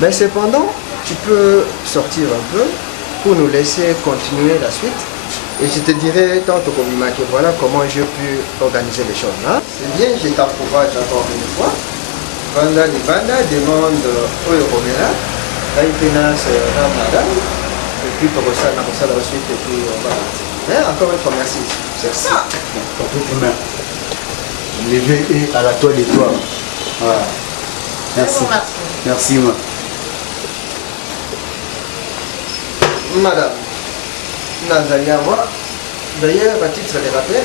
mais cependant, tu peux sortir un peu pour nous laisser continuer la suite. Et je te dirai tantôt comme que voilà comment j'ai pu organiser les choses là. C'est bien, je t'encourage encore une fois. Vanda Libanda demande au Romera, Raïpena c'est la madame, et puis pour ça, la suite, et puis on va. Mais encore une fois, merci. C'est ça. Pour toute humain. Levé à la toile d'étoile. Voilà. Merci. Merci, moi. Madame. D'ailleurs, à titre de rappel,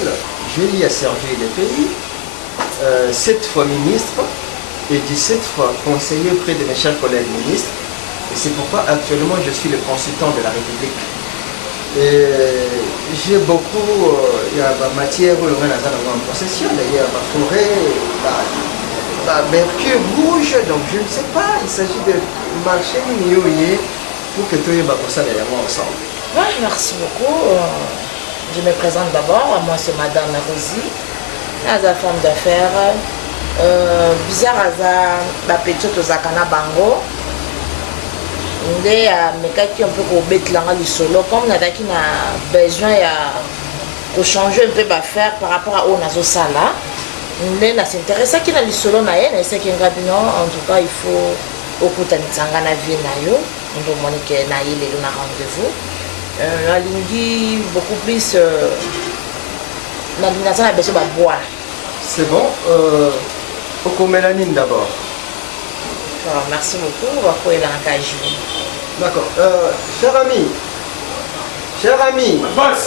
Julie a servi le pays 7 fois ministre et 17 fois conseiller près de mes chers collègues ministres. Et c'est pourquoi actuellement je suis le consultant de la République. Et j'ai beaucoup, il y a ma matière où on a en possession, d'ailleurs ma forêt, la mercure rouge, donc je ne sais pas, il s'agit de marcher pour que tout le monde ça derrière moi ensemble. Oui, merci beaucoup. Je me présente d'abord. Moi, c'est Madame Rosie, la femme d'affaires. Bizarre, la petite Zakana Bango. On est un peu pour mettre le solo. Comme on a besoin de changer un peu d'affaires par rapport à Onazo Sala. On est intéressé à le solo. En tout cas, il faut au Tangana vie. On peut moniquer le rendez-vous. La ligne beaucoup plus l'animation a besoin de boire. C'est bon. Au mélanine d'abord. Merci beaucoup. On va faire la cage. D'accord. Cher ami. Boss.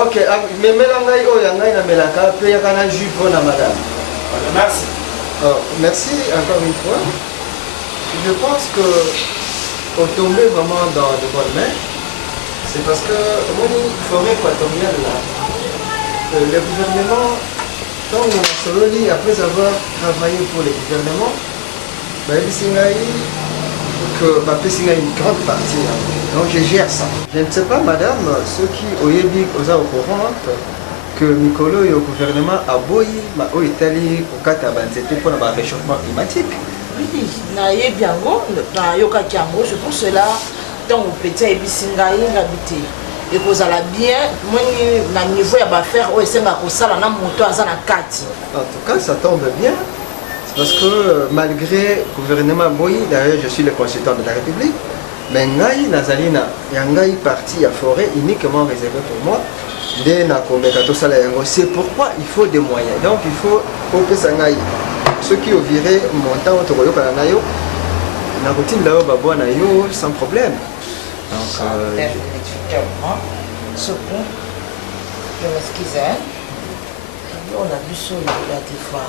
Ok. Mais mélangaï oh yangaï na mélanga puis yakana jus pour la madame. Merci. Merci encore une fois. Je pense que au tomber vraiment dans de bonnes mains. C'est parce que mon forêt équatoriale là, le gouvernement, quand on a solo après avoir travaillé pour le gouvernement, que une grande partie. Donc je gère ça. Je ne sais pas madame, ceux qui au Yébi, aux au courant, que Mikolo et au gouvernement a boyi ma o Italie au kata banzete pour le réchauffement climatique. Oui, naie bien go, na yoka kiango, je pense cela tant au petit et bisinga ingabité. Et que ça la bien, moi na niveau ya ba faire o esenga ko sala na moto azana kati. En tout cas, ça tombe bien. Parce que malgré le gouvernement boyi, d'ailleurs je suis le consultant de la République, mais ngai nazalina yangai parti à forêt uniquement réservé pour moi. C'est pourquoi il faut des moyens. Donc il faut ceux qui ont viré mon temps au Toroyo Kalanayo, na routine là babo nayo sans problème. Donc ce point, je m'excuse. On a vu sur la des fois.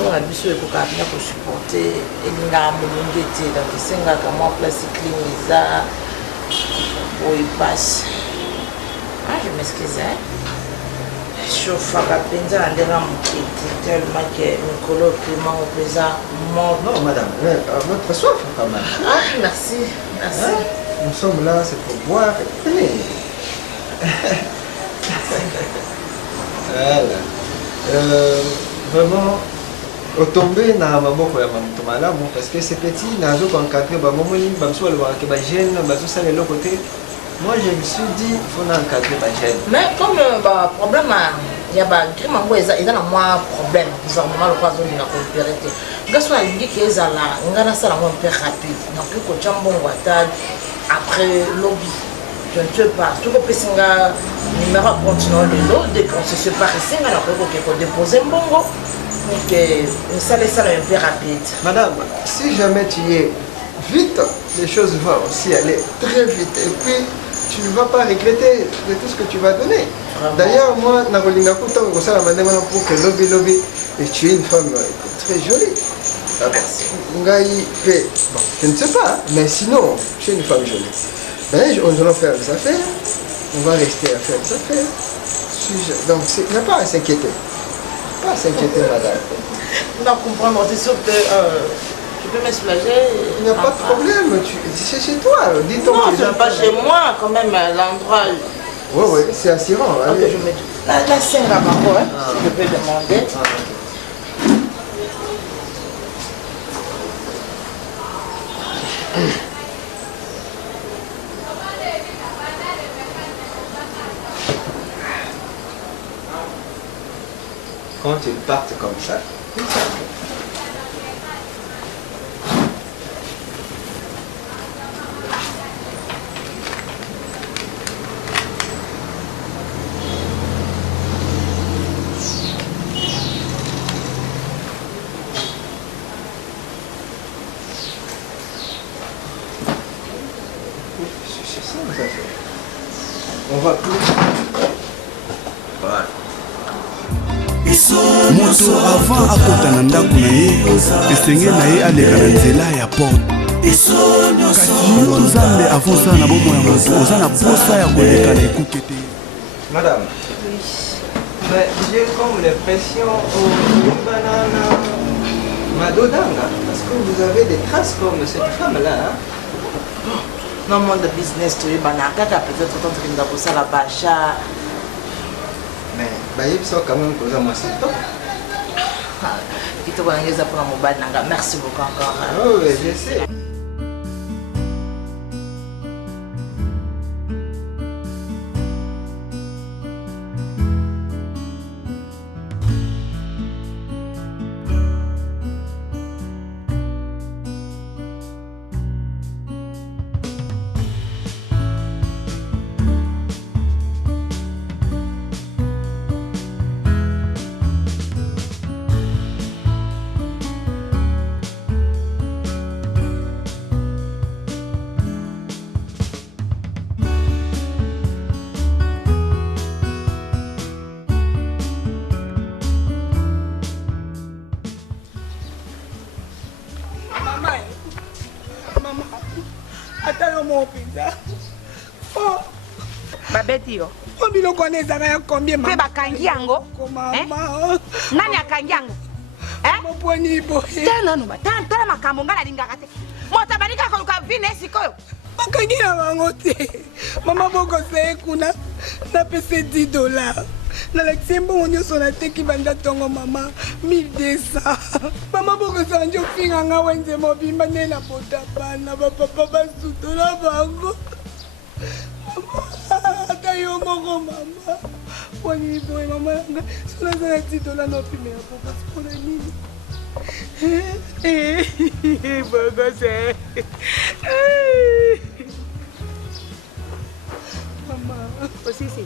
On a vu sur le cocaïne pour supporter et nous avons monté dans le Senga comme en place clinique. Oui, passe. Ah, je m'excuse. Je fais la peine de tellement que mon colo Clément au présent mort. Non, madame, votre soif quand même. Ah, merci. Merci. Hein? Nous sommes là, c'est pour boire et prenez. Voilà. Vraiment, au tomber na maboko ya mamuto malamu parce que c'est petit nazo encadrer ba momoni ba mso le ke ba jeune ba zo sala le côté. Moi je me suis dit il faut encadrer ba jeune. Mais comme ba problème ya ba grimango eza na moi problème gouvernement le kwazo na coopérer te. Gaso alingi ke ezala ngana sala mo un peu rapide. Na plus ko chambongo ata après lobby. Je ne sais pas. Tout le pesinga numéro continue de l'eau dès qu'on se sépare ici on a pour déposer un bongo. Ça un peu rapide. Madame, si jamais tu y es vite, les choses vont aussi aller très vite. Et puis, tu ne vas pas regretter de tout ce que tu vas donner. D'ailleurs, moi, pour que lobby, et tu es une femme très jolie. Merci. Bon, je ne sais pas, mais sinon, tu es une femme jolie. Ben, on va faire des affaires, on va rester à faire des affaires. Donc, il n'y a pas à s'inquiéter. Pas s'inquiéter, madame. Non, comprendre, c'est sûr que je peux me soulager. Il n'y a pas de problème, c'est chez toi. Dis-toi. Non, ce n'est pas chez moi, quand même, l'endroit. Oui, c'est attirant. Ok, je mets la scène à ma voix, si je peux demander. Quand ils partent comme ça, c'est ça, ça fait. On va plus. Voilà. moto avant akota na ndako na ye esenge na ye aleka na nzela ya porte kasi yo nzambe avonsa na bomoi ya moto oza na posa ya koleka na ekuke te. Madame, mais j'ai comme l'impression au banana Madodanga, parce que vous avez des traces comme cette femme-là. Dans le monde de business, tu es banaka, peut-être quand tu es dans la bacha. Mais il faut quand même que ça m'assiste. Merci beaucoup encore. Oh, oui, je sais. Babeti yo. Biloko wana ezaka ya combien mpe bakangi yango nani akangi yango moponi boye tala makambo ngai nalingaka te moto abandi kaka koluka vine sikoyo bakangi na bango te. Mama bokosa kuna na pese $10. Na lakisi mbongo nyonso nateki banda tongo mama 1200. Mama bokosa njo finga nga wenze mobimba nde na bota bana bapapa basutola bango. Ata yo moko mama. Wani boy mama nga sona za $10 no pime ya papa spona nini. Bokosa. Mama, osisi.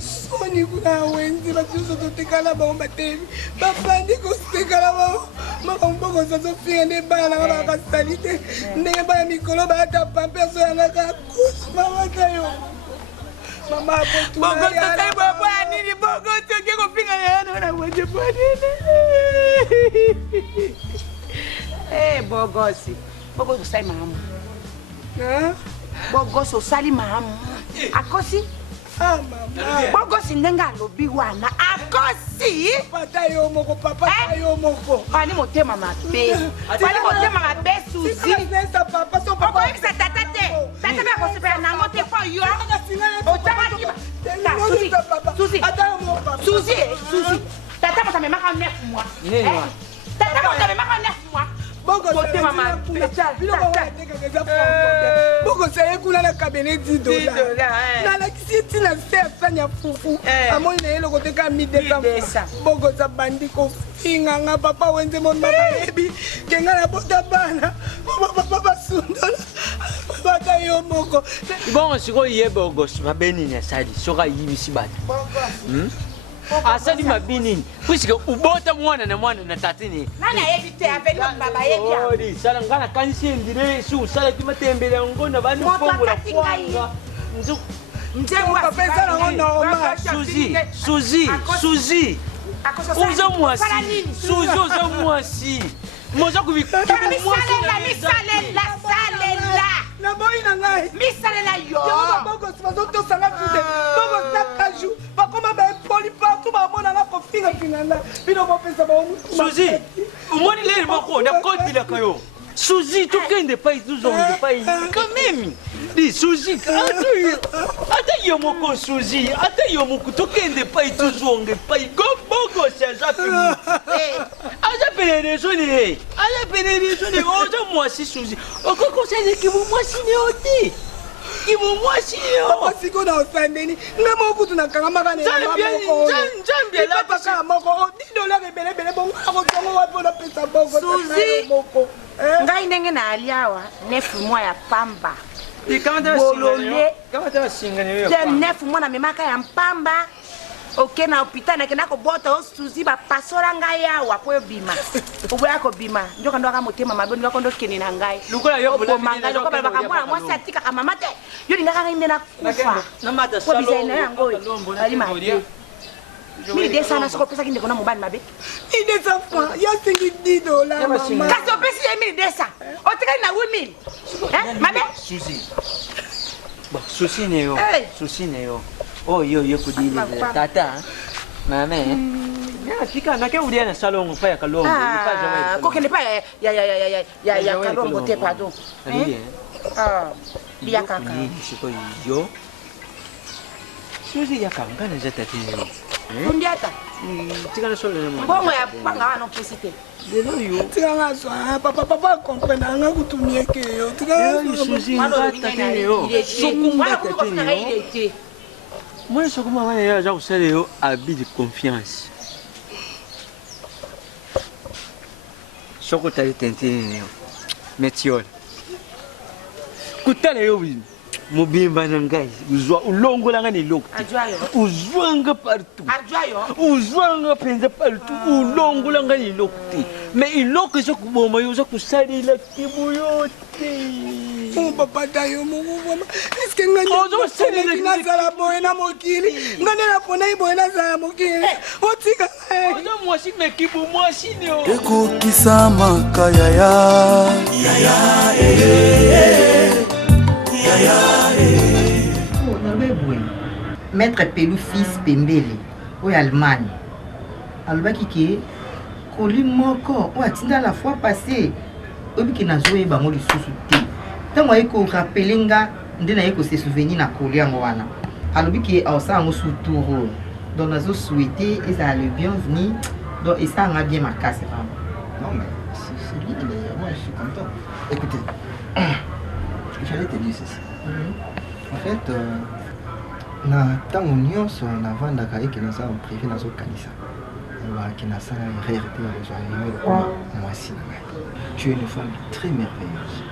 Soni kuna wenzi batuso totekala bango batevi. Bafandi kotekala bango. Mama mboko saso finga ne bana nga bakasali te. Ndenge bana mikolo bata pampe so yanga kakusu mama tayo. Mama potu. Bongo tokai baba nini bongo toke ko finga yana na mwenje bwana. Bogosi. Bogosi sai mahamu. Bogosi osali mahamu. Akosi? Ah mama. Bogosi ndenga lobi wana. Akosi? Papa yo moko, papa yo moko. Pani motema mabe. Pani motema mabe Suzy. Nesa papa so papa. Okoyi sa tata te. Tata ba ko sepela na ngote kwa yo. Otama ki. Suzy. Suzy, Suzy. Tata mo sa me maka 9 mois. Tata mo sa me maka 9 mois. Boko motema mabe. Boko sa ekula na kabene $10. Na la kiti na se afanya fufu. Amoni na yelo koteka $1200. Boko sa bandi ko finga nga papa wenze mon mama ebi. Kenga na bota bana. Papa basundola. Papa yo moko. Bon siko yebo gos mabeni na sadi soka yibisi bata. Asali mabini puisque ubota mwana na tatini. Nani ayebite aveli baba yebi. Oh di sala ngana kanisi ndire su sala kimatembele ngona bani fongola kwanga. Njemwa pesa na ngona Suzy. Uza mwasi. Suzy uza mwasi. Moza kubika misalela. Na boy na ngai. Misalela yo. Boko sibazo to sala tude. Boko sakaju. Bakoma ba poli partout ba mona na ko finga na. Bino ko pesa ba mu. Suzy, umoni leli moko na kodi la kayo. Suzy, tukende pa izuzonge pa quand même. Di Suzy, ata yo moko Suzy, ata yo moko tukende pa izuzonge pa go boko sha fini. Aja penelezoni. Oja mwasi Suzy. Okoko sele ki mwasi ne oti. Mwasi yo. Papa siko na osandeni. Ngamo kutu na kanga makane ya moko. Njambia la paka moko. $10 bele bongo ako tongo wapo na pesa bongo. Suzy. Ngai ndenge na aliawa 9 mois ya pamba. Bolole. Kama ta singa ne yo. 9 mois na memaka ya mpamba. Ok na hôpital na kena ko bota o Suzy ba pasora ngai awa po bima. Ubo yako bima. Njoka ndo aka motema mabe ndo ndo keni na ngai. Lukola yo bola manga ndo ba bakamwana mwasi atika kama mate. Yo ndinga kanga inde na kufa. Na mata salo. Ko bizaina yango. Ali ma. Mi desa na soko pesa kinde kona mobali mabe. Mi desa francs. Ya singi $10 mama. Kasi o pesi ya mi desa. O tika na 8000. Mabe? Suzy. Ba Suzy ne yo. Suzy ne yo. Oh yo kudili tata. Mama. Ya fika na ke udia na salon fa ya kalongo. Ko kende pa ya kalongo te pardon. Dia kaka. Siko yo. Suzy ya kanga na jatati yo. Undiata. Tika na solo mo. Bongo ya panga wana kesite. Lelo yo. Tika nga so papa comprendre nga kutumie ke yo. Tika Suzy ngata yo. Sokunga tati yo. Moi, je suis un habit de confiance. Je suis un tenté. Métiol. Kutale yo win. Mobimba nangai. Uzwa ulongo langa ni lokti. Uzwanga partout. Uzwanga penza partout. Ulongo langa ni lokti. Mais iloko je kuboma yo za kusali la kibuyote. Papa tayo mungu mama. Est-ce que ngani ozo sele na sala boena mokili. Ngani na pona iboena sala mokili. Otika. Ozo mwasi mekibu mwasi ni o. Ekokisa makaya ya. Maître Pelou fils Pembele oyo Allemagne alobaki ke koli moko oyo atinda la fois passée oyebiki nazoyeba ngo lisusu te ntango ayeko rappele nga nde nayeko se souvenir na koli yango wana alobi ke aosala yango suturo donc nazosouhaite ezala le bienvenu donc esalanga bien makasi vraiment. Non mais c'est lui, moi je suis content. Écoutez, j'allais te dire ceci. En fait, na tango nyonso navandaka eke naza privé nazokanisa obaki nasala erreur te ya kozwa numéro mwasi na ngai. Tu es une femme très merveilleuse.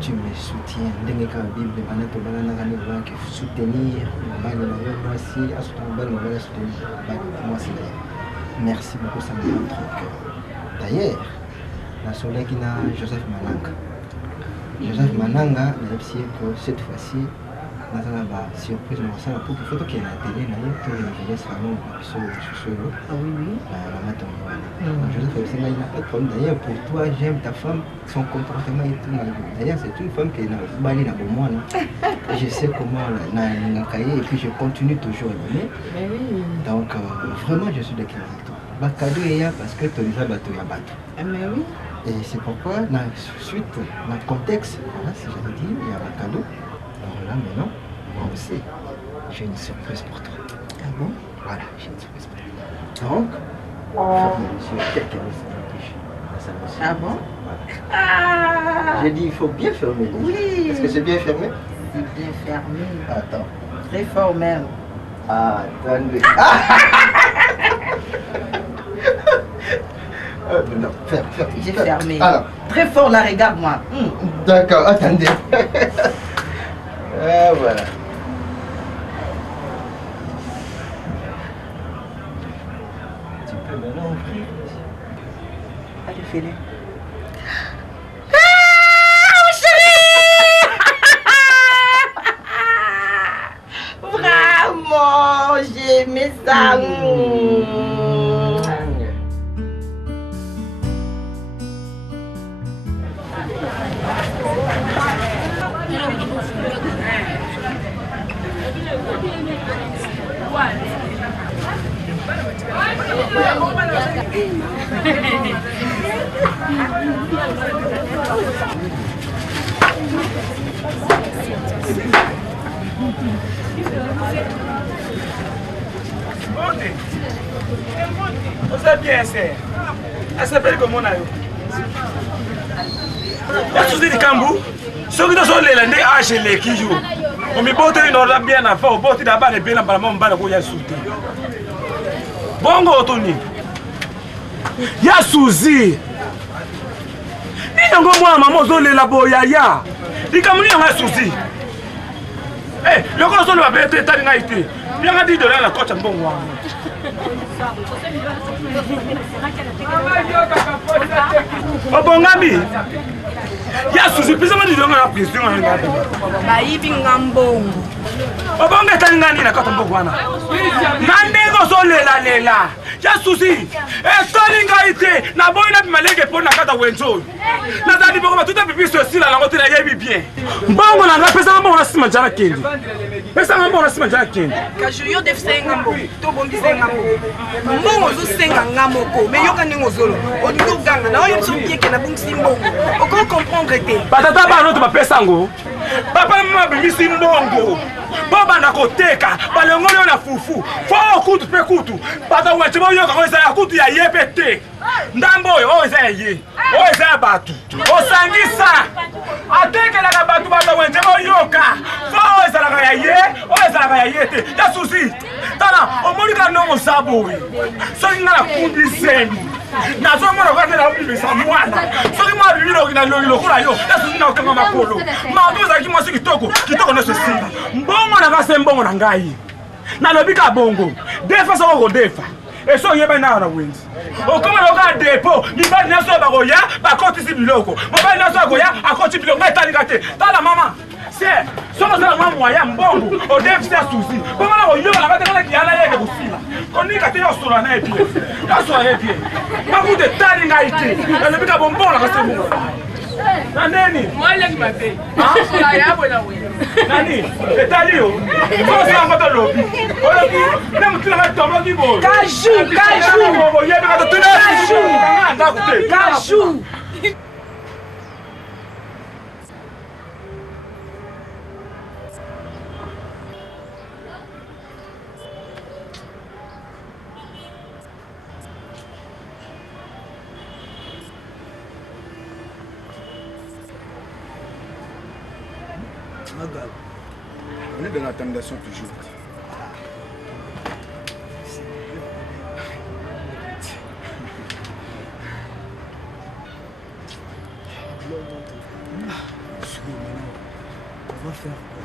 Tu me soutiens. Ndenge kaka bible bana tobalanaka nde obaki soutenir mobali na yo mwasi asoutenir mobali mobali asoutenir mwasi na ye. Merci beaucoup, ça me fait trop de cœur. D'ailleurs, la soleil qui n'a Joseph Mananga. Joseph Mananga, cette fois-ci, nous avons une surprise pour que photo qui est à la télé, nous avons un salon sur le Ah oui, oui. Joseph il n'a pas de problème. D'ailleurs, pour toi, j'aime ta femme, son comportement et tout. D'ailleurs, c'est une femme qui est balée dans le monde. Je sais comment elle a et puis je continue toujours à l'aimer. Donc, vraiment, je suis d'accord avec toi. Bakado est là parce que tu as battu à battre. Mais oui. Et c'est pourquoi, suite, dans le contexte, voilà, si j'avais dit, il y a Bakado. Alors là, maintenant, moi aussi, j'ai une surprise pour toi. Ah bon? Voilà, j'ai une surprise pour toi. Donc, ferme les yeux, quelqu'un me Ah bon? Voilà. Ah! J'ai dit, il faut bien fermer les yeux. Oui. Est-ce que c'est bien fermé? C'est bien fermé. Attends. Très fort même. Ah, attendez. Non, ferme. J'ai fermé. Alors. Très fort là, regarde-moi. D'accord, attendez. Voilà. Tu peux maintenant ouvrir. Allez, fais-le. Vraiment, j'ai aimé ça. Você bien c'est. Elle s'appelle comment là? Yasuzi Kambu. Soki to so lela nde age le kiju. O mi bote ni nora bien na fa o bote da ba le bien na ba mo mbala ko Yasuzi. Bongo otoni. Yasuzi. Ni ngo mwa mama zo lela boya ya. Dikamuni nga Yasuzi. Eh, loko so le ba bete tani nga ite. Bien nga $10 la kocha mbongo wa. Obongami. Yasuzi pisa mandi donga na prison nga. Bayibi ngambongo. Obonga tani ngani na katombo kwana. Nandego so lela. Yasuzi. Tani nga ite na boy na bimalege pona kata wenzo. Na dali boko tuta pipi so sila na ngotela yebi bien. Mbongo na pesa mbongo na sima jana kendi. Pesa mbongo na sima jana kendi. Kajuyo defsenga mbo. To bongisenga mbo. Mbongo zo senga ngamoko. Me yoka ningo zolo. Odigo ganga na oyo so pieke na bungsi mbongo. Oko comprendre te. Batata ba no to pesa ngo. Papa mama bimisi mbongo. Baba na koteka, balongolo na fufu. Fo kutu pe kutu. Bata weche mo yoka ko ya kutu ya yepete. Ndambo yo eza ye. O eza batu. Osangisa. Ateke la batu bata weche mo yoka. Fo eza la ya ye, o eza la ya yete. Yasuzi. Tala, omolika no sabo. So ngala kundi seni. Na so mo ko na obi bisa mwana. So ki mo bibi lo na lo kula yo. Yasuzi na okanga makolo. Ma doza ki mo sikitoko no se simba. Mbongo na kase mbongo na ngai. Na lobika bongo. Defa so ko defa. Eso yeba na wenzi. Okoma loka depo, ni ba na so ba ko ya, ba koti si biloko. Mo ba na so ko ya, akoti biloko ngai tali kate. Tala mama. C'est so ko sala mama moya mbongo. O def se susi. Bo mama o yo na ba tela ki ala yeke kusila. Koni kate yo sura na epie. Ya so ya epie. Ma ku de tali ngai te. Na lobika bongo na kase mbongo. Na neni? Mwale kimate. Ah, la yabo na we. Nani? Etalio. Ko sa ngoto lobi. Olobi, na mutila ka tomo ki bo. Kaju. Bo yebe ka to tuna. Kaju. On est dans la tentation toujours. On va faire quoi?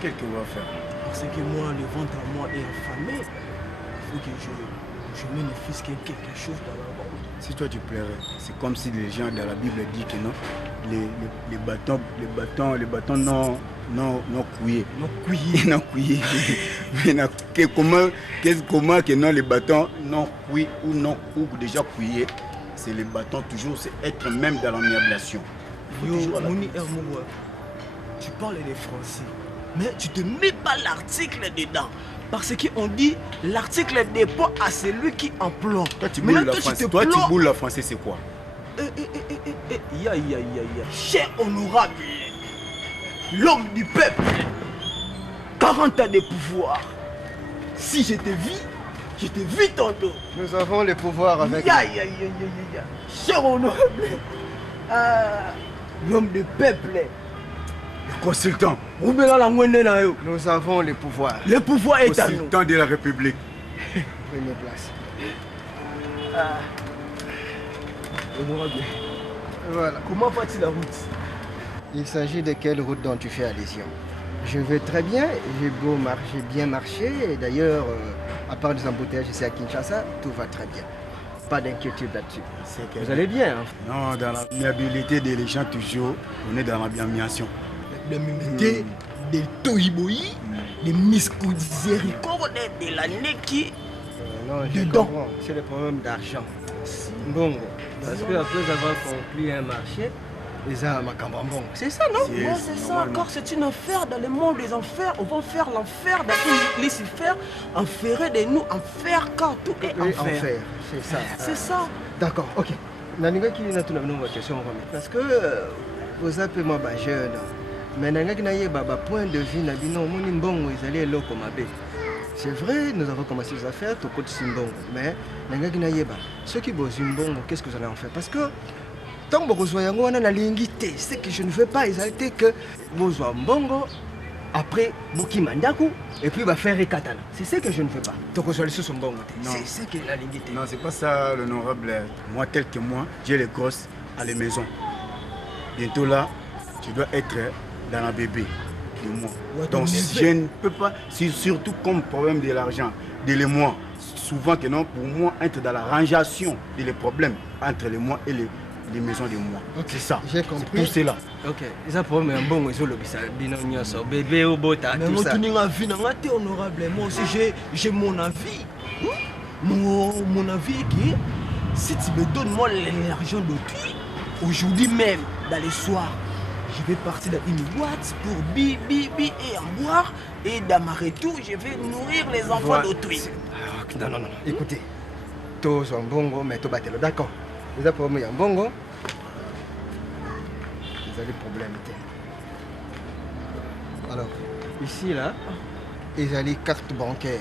Qu'est-ce qu'on va faire? Parce que moi, le ventre à moi est affamé. Il faut que je mène le fils quelque chose dans la bande. Si toi tu plairais, c'est comme si les gens dans la Bible disent que non, les bâtons non couillés. Non couillés. Non couillés. Mais comment que non, les bâtons non couillés ou déjà couillés, c'est les bâtons toujours, c'est être même dans l'amiablation. Yo, Mouni Hermoua, tu parles des Français, mais tu te mets pas l'article dedans. Parce qu'on dit l'article dépend à celui qui emploie. Toi tu boules la français. Toi tu boules la français, c'est quoi? Ya. Cher honorable, l'homme du peuple, 40 ans de pouvoir. Si je te vis tantôt. Nous avons le pouvoir avec Ya. Cher honorable, l'homme du peuple. Le consultant. Nous avons le pouvoir. Le pouvoir est à nous. Consultant de la République. Prenez place. Honorable. Voilà. Comment va-t-il la route? Il s'agit de quelle route dont tu fais allusion? Je vais très bien, j'ai bien marché. Et d'ailleurs, à part des embouteillages ici à Kinshasa, tout va très bien. Pas d'inquiétude là-dessus. Vous allez bien, hein? Non, dans la viabilité des gens toujours, on est dans l'ambiance. L'immunité des Tohiboyi, des Miscoudizéricorde, de la Neki. Non, je comprends. C'est le problème d'argent. Bon, parce qu'après avoir conclu un marché, les armes à Cambambon. C'est ça, non? Non, c'est ça. Encore, c'est une affaire dans le monde des enfers. On va faire l'enfer dans Lucifer, enferrer de nous, enfer car tout est enfer. C'est ça. C'est ça. D'accord, ok. Parce que vous appelez moi jeune. Mais point de vue, c'est vrai, nous avons commencé les affaires, tout côté Simbongo. Mais ceux qui bossent Simbongo, qu'est-ce que vous allez en faire? Parce que tant que vous avez ce que je ne veux pas, c'est que vous Mbongo, après Boki Mandaku, et puis va faire Katana. C'est ce que je ne veux pas. Donc vous allez sur son Mbongo. C'est ce que la linguité. Non, c'est pas ça, l'honorable. Moi, tel que moi, j'ai les gosses à la maison. Bientôt là, tu dois être dans la bébé de moi. Donc je ne peux pas, surtout comme problème de l'argent, de les mois, souvent que non, pour moi, être dans la rangeation des problèmes entre les mois et les maisons de moi. Okay. C'est ça. J'ai compris. Tout cela. Ok. Ils ont problème un bon réseau bébé au bota. Mais moi, tu es honorable. Moi aussi, j'ai mon avis. Mon avis est que si tu me donnes moi l'argent d'autrui, aujourd'hui même, dans les soirs, je vais partir dans une boîte pour bi et en boire. Et dans ma retour, je vais nourrir les enfants d'autrui. Non. Écoutez, tous en bongo, mais tout battre. D'accord. Les a problème en bongo. Vous avez problème. Alors, ici là, ils ont les cartes bancaires.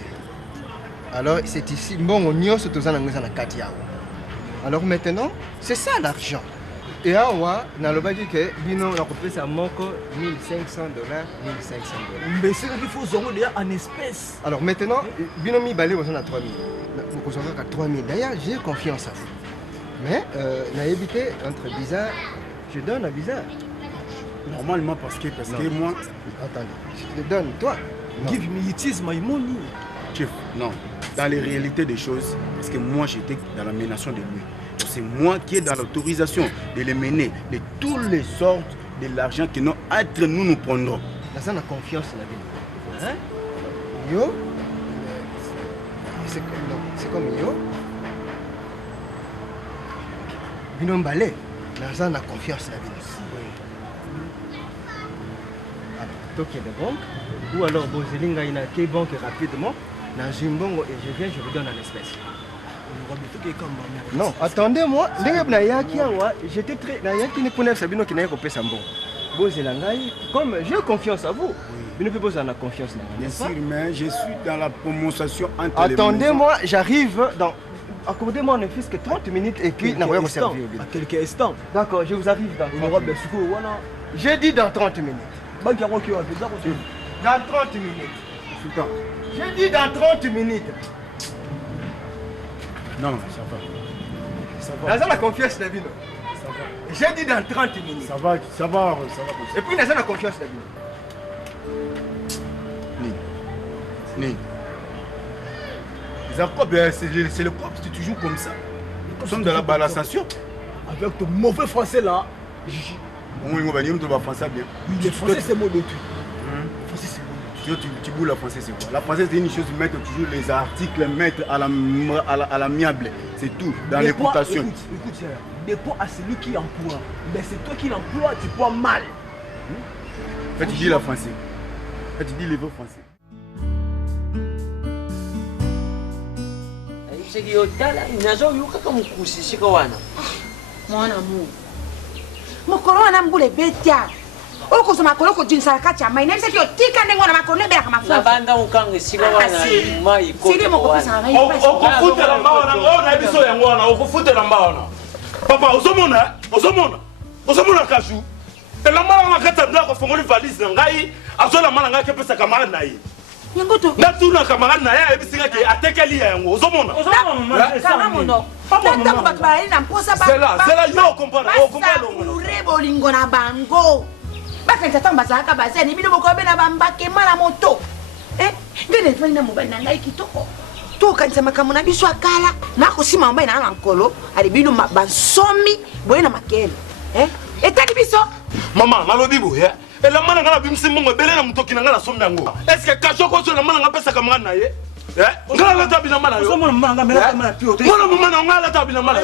Alors, c'est ici. Bon, on y a ce que alors maintenant, c'est ça l'argent. Et awa, na loba dit que bino na kopé ça moko $1,500, $1,500. Mais c'est qu'il faut zéro déjà en espèces. Alors maintenant, bino mi balé on a 3000. Vous aurez qu'à 3000. D'ailleurs, j'ai confiance à vous. Mais na évité entre bizarre, je donne à bizarre. Normalement parce que moi. Attendez, je te donne toi. Give me it is my money. Chef, non. Dans les réalités des choses, parce que moi j'étais dans la ménation de lui. C'est moi qui est dans l'autorisation de les mener de toutes les sortes de l'argent que nous, entre nous prendrons. Là, ça, on a confiance dans la vie. Hein? Yo, c'est comme yo. Binom balé, là, ça, on a confiance dans la vie. Alors, toi qui es de banque, ou alors Bozelinga, il y a une banque rapidement, dans une banque, et je viens, je vous donne en espèces. Non, attendez-moi. J'étais très. Comme j'ai confiance à vous. Bien sûr, mais je suis dans la promotion entre attendez-moi, j'arrive dans. Accordez-moi ne fût-ce que 30 minutes et puis n'envoyez vous servir. À quelques instants. D'accord, je vous arrive dans 30 minutes. J'ai dit dans 30 minutes. Banque yango ki wapi? Zako tu. Dans 30 minutes. Sultan. J'ai dit dans 30 minutes. Non, ça va. Ça va. Dans la confiance de vie. Ça va. J'ai dit dans 30 minutes. Ça va. Et puis, dans la confiance de vie. Ni. C'est le cop, c'est toujours comme ça. Nous sommes dans la balanciation. Avec ton mauvais français là. Oui, on va dire que tu vas français bien. Le français c'est mon autre. Tu boules la français, c'est quoi? La française, c'est une chose, mettre toujours les articles, mettre à l'amiable. C'est tout, dans l'écoutation. Écoute, dépend à celui qui emploie. Mais c'est toi qui l'emploie, tu prends mal. Quand tu dis la français, quand tu dis les veaux français. ayibiseki yotala nazoyuka mukusisika wana mwana mu mokolo wana mbula ebetia okozwa makolo okojingisaka kati ya mai nayebisaki otika ndenge wana makolo nebelaka mafuta nabanda mokanga esika wana mai okofutela mba wana oyo nayebiso yango wana okofutela mba wana papa ozomona kasu elamba wana kati ya ndako afongoli valise na ngai azolamba na ngai akepesa camarade na ye natuna camarade na ye ayebisika ke atekeli yango ozomona ntango bato balali na mposa zela yo basakure bolingo na bango bakanisa ntango bazalaka bazeni bino bokobena bambakema na moto nde nevali na mobali na ngai kitoko tokanisa makambo na biso akala nakosima mobali na na nkolo ali bino bansomi boye na makele etali biso mama nalobi boye elamba na ngai na bimisi mbongo ebele na motoki na ngai na somi yango estce kasho koso elamba na ngai apesaka manga na ye ngai alata bilamba na yo mwana mama na ngai alata bilamba na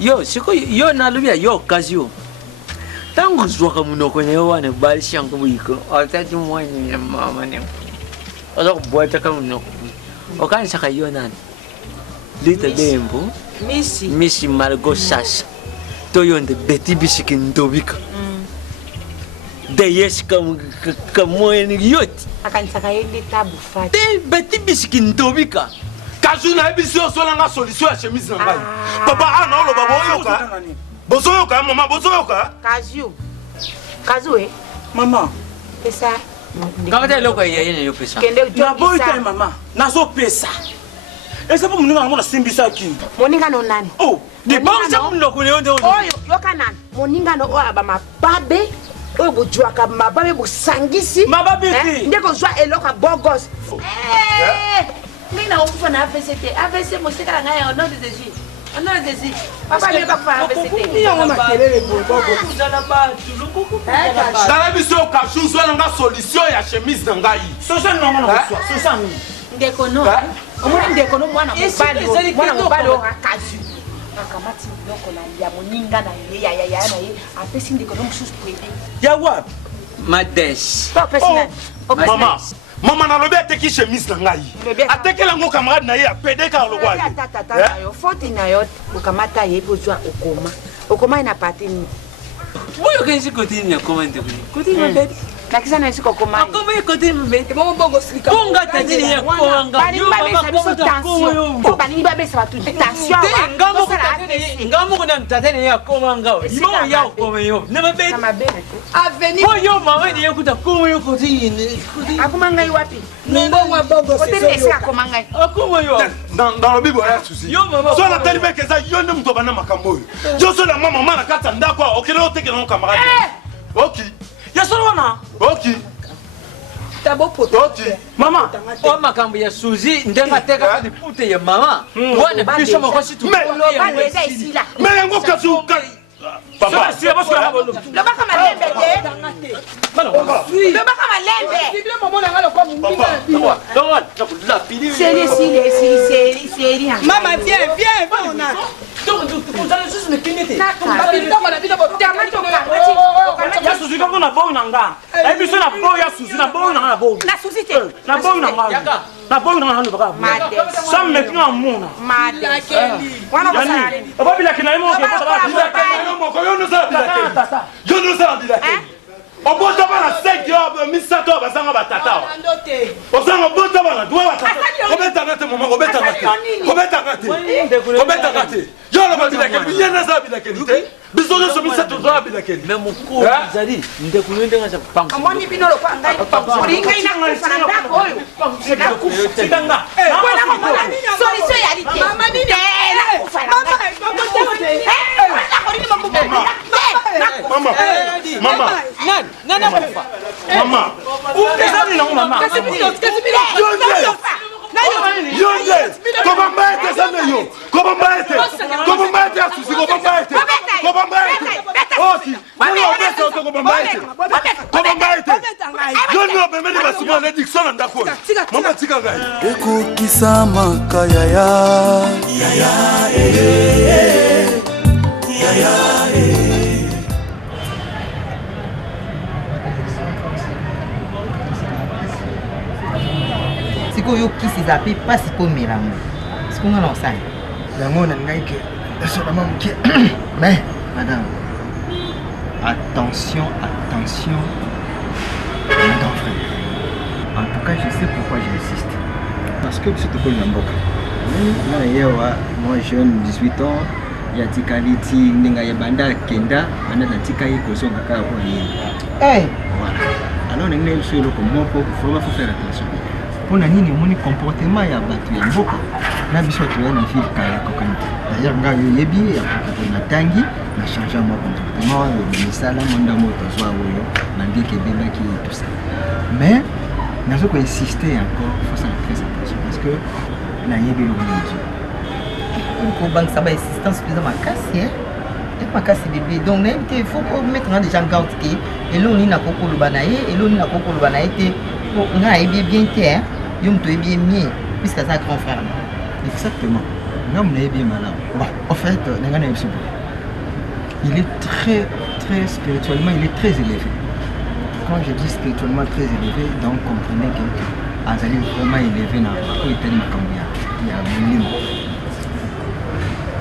yo siko yo nalobi ya yo kasi yo ntango ozwaka monoko na yo wana ebalisi yango boyiko otati mwani ya mama ne oza kobwataka monoko okanisaka yo nani lita bembo misi margo sasa to yo nde beti bisiki ndobika Deyes kamoeni yoti akanisaka ye nde tabu fati te beti bisiki ndobika kazu na ebisi osolanga solution ya chemise na ngai papa ana oloba boyoka bozoyoka mama bozoyoka kazu mama pesa kaka te eloko eyayene yo pesa naboyi te mama nazopesa ese po moninga nango nasimbisaki moningano nani dibongisa monoko na yo nde oyo yoka nani moningano oyo aba mababe oyo bojwaka mababe bosangisi mababe te nde kozwa eloko bogos ngai na okufa na avc te avc mosika na ngai ono de jésus papa ne bakufa na avc tala biso kasu zwananga solution ya chemise na ngai ndekono omoni ndekono mwana mobali oyo akazu akamati biloko ya moninga na ye yaya na ye apesi ndekono mosusu pwede ya wapi mades mama nalobi ateki chemise na ngai atekela yango camarade na ye apedeka aloko aye foti na yo okamata ye bozwa okoma ye na patini boyokanisi kotini ya koma ndekoni kotini mabedi nakisa na esika okoma akoma ye kotini mabedi bonga tatini ya komanga baningi babesa bato tension ngamoko na tatene ya komanga ibo ya okoma yo na mabedi oyo mama ni yokuta koma yo kotini akoma ngai wapi mbongo bongo kotini esika akoma ngai akoma yo dans le bible ya susi so na tali meke za yo nde muto bana makambo oyo yo so na mama na kata ndako okele otekela ngo camarade oki ya solo wana oki mama o makambo ya suzi ndenga teka kadi pute ya mama wana biso makosi tu me yango kasu papa si aba sura bolo lobaka malembe te lobaka malembe seri mama viens bona ya susi kango na boyi na nga ayebiso na boyi ya susi na boyi na nga na boyi na susi te na boyi na nga na boyi na nga hanu baka sa meki na muna wana kosala nini obabilaki na ye moko yo nosala bilakeli obota bana 5 yo misato yo bazanga batata ozanga obota bana dwa batata obetanga te mama obetanga te yo loba bilakeli biyena za bilakeli te biso nyonso misato toza bilakeli kende. Mais mon corps, Zali, ndeko yende nga pam. Amoni bino lo kwa ngai. Kuringa ina kufa na ndako oyo. Tikanga. Kwana mama nini? Solution ya lite. Mama nini? Mama. Upesani na mama. Yonde, comment m'aider ça yo? Comment m'aider? Comment m'aider à souci? Comment m'aider? Comment m'aider? Oh si, comment m'aider? Comment m'aider? Comment m'aider? Yonde, mais mais les basumans les Dixon ndako. Mama tika ngai. Ekokisa makaya ya sikoyo kisi eza mpe mpasi komela ngo sikonga na osali yango na ngai ke esolama moke. Mais madame, attention mon grand frère. En tout cas, je sais pourquoi j'insiste. Parce que c'est tout le Namboka. Moi jeune, 18 ans, il y a Tikaliti, Nenga Yabanda, Kenda, Banda Tikai, Koso Gaka, voilà. Alors, on est sur le comment il faut faire attention. Pour la ligne, mon comportement est abattu en beaucoup. Là, je suis en fil d'ailleurs, je suis bien, je tangi, je change mon comportement, je suis là, mon amour, je suis tout ça. Mais, je vais insister encore, il faut faire très attention parce que je suis banque ça va assistance plus ma casse hein et ma casse bébé donc il faut mettre des gens garde qui et là on est na koko le banaye et là on est na koko le banaye te on a bien terre yom to bien mieux puisque ça grand frère exactement non mais bien malin bon en fait il est très spirituellement il est très élevé. Quand je dis spirituellement très élevé donc comprenez que Azali est vraiment élevé dans le tellement comme il y a un minimum.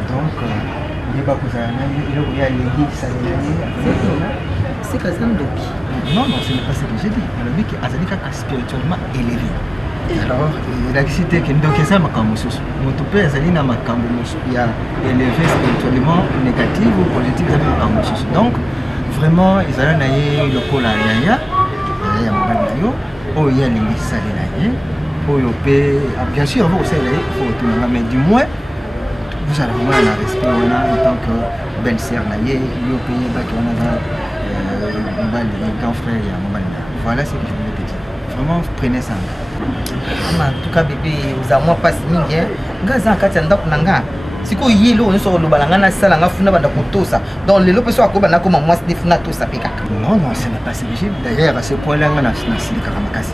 Donc, c'est que ça me doki. Non, ce n'est pas ce que j'ai dit. Le mec est spirituellement élevé. Alors, il a cité que donc ça m'a comme ça. Mon père Azalina m'a comme il y a élevé spirituellement négatif ou positif ça m'a comme ça. Donc, vraiment, ils allaient naïe le cola yaya, yaya mabanayo, oh il y a les salinaïe, oh yopé, bien sûr vous aussi il faut tout le monde mais du moins vous allez vraiment la respect en tant que belle-sœur naïe, yopé baki on a le grand frère ya mabana. Voilà ce que je voulais te dire. Vraiment prenez ça. En tout cas bébé vous avez moi pas mingi hein. Ngaza kati ndako nanga. Siko yelo on sort le balanga na sala nga funa banda kotosa donc lelo peso akoba na koma mwasi defuna tosa peka non ce n'est pas ce que j'ai d'ailleurs à ce point là na silika makasi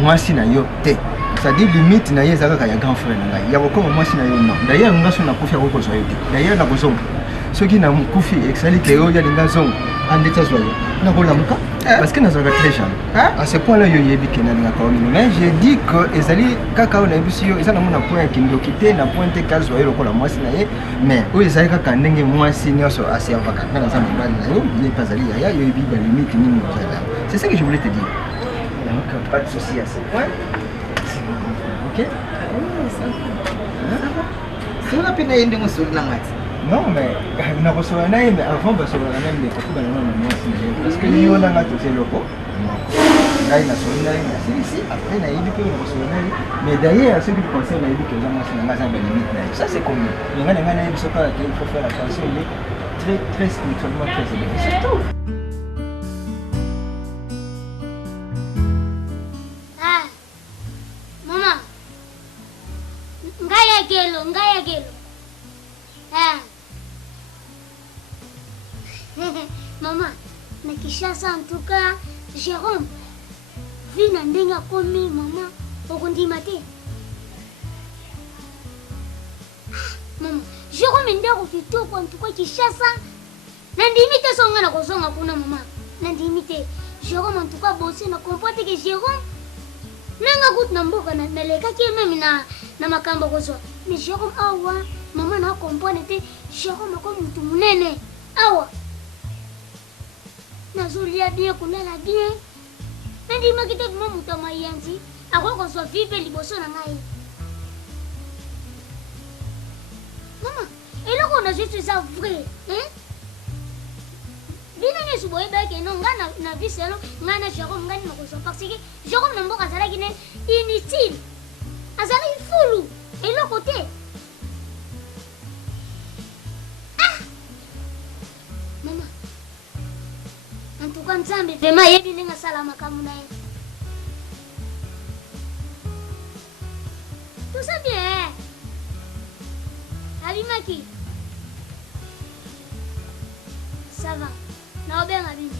mwasi na yo te ça dit limite na yeza kaka ya grand frère na ngai ya kokoma mwasi na yo non d'ailleurs nga so na kufi akoko so yo te d'ailleurs na kozonga soki na kufi exali ke yo ya linga zonga andeta zo yo na kolamuka parce que na zoga très jeune à ce point là yo yebi ke na linga ka mais j'ai dit que ezali kaka na biso yo ezana mona point kindokite na point te kazo yo lokola mwasi na ye mais o ezali kaka ndenge mwasi nyoso aservaka na za mbali na yo il pas ali ya yo yebi ba limite ni mo zala c'est ça que je voulais te dire donc pas de souci à ce point ok c'est on a pu naïe ndemo sur na mati. Non mais na kosola naïe mais avant basola na même ko kuba na mwasi parce que yo na ngato c'est loko naïe na sola naïe na si après naïe bi ko kosola naïe mais d'ailleurs ce qui concerne naïe que j'aime c'est na ngaza ba limite naïe ça c'est comme il ngana naïe biso ka il faut faire attention il est très spirituellement très élevé c'est tout. Ngaya gelo. Maman, na Kishasa en tout cas, Jérôme, vu na ndenga komi maman, okondima te. Maman, Jérôme ndako kitoko en tout cas Kishasa. Nandimi te songa na kozonga kuna maman. Nandimi te. Jérôme en tout cas bossé na comprendre que Jérôme nanga gut na mboka na leka ki même na makambo kozo. Mais Jérôme awa, maman na comprendre te Jérôme ko mutu munene. Awa. Nazulia bien kulala bien. Nandi makite kuma mutu mayanzi. Ako ko so vive liboso na ngai. Maman, et là on a juste ça vrai, hein? bino nyonso boyebaki no nga na vie selo nga na Jérôme nga ndima kozwa parce que Jérôme na mboka azalaki ne inutile azalaki fulu eloko te. Mama en tout cas nzambe vraiment yebi ndenge asala makambo na ye. Tout ça bien abimaki ça va na obenga bino.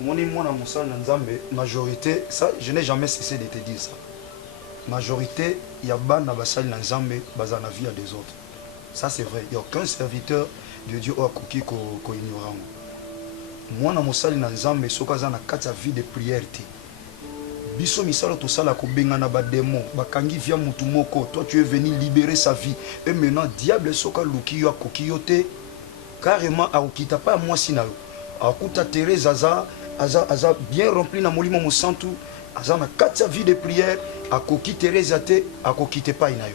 Omoni mwana mosala na Nzambe, majorité, ça je n'ai jamais cessé de te dire ça. Majorité, il y a bana basali na Nzambe, baza na vie des autres. Ça c'est vrai, il n'y a aucun serviteur de Dieu au akoki ko ignorant. Mwana mosali na Nzambe soka za na kati ya vie de prière te. Biso misalo to sala ko bengana ba démon, bakangi via mutu moko, toi tu es venu libérer sa vie. Et maintenant diable soka luki yo akoki yo te carrément akokita pas moi sina yo. Akuta Thérèse aza bien rempli na molimo mosantu, aza na kati ya vie de prière, akoki Thérèse te akokite pas ina yo.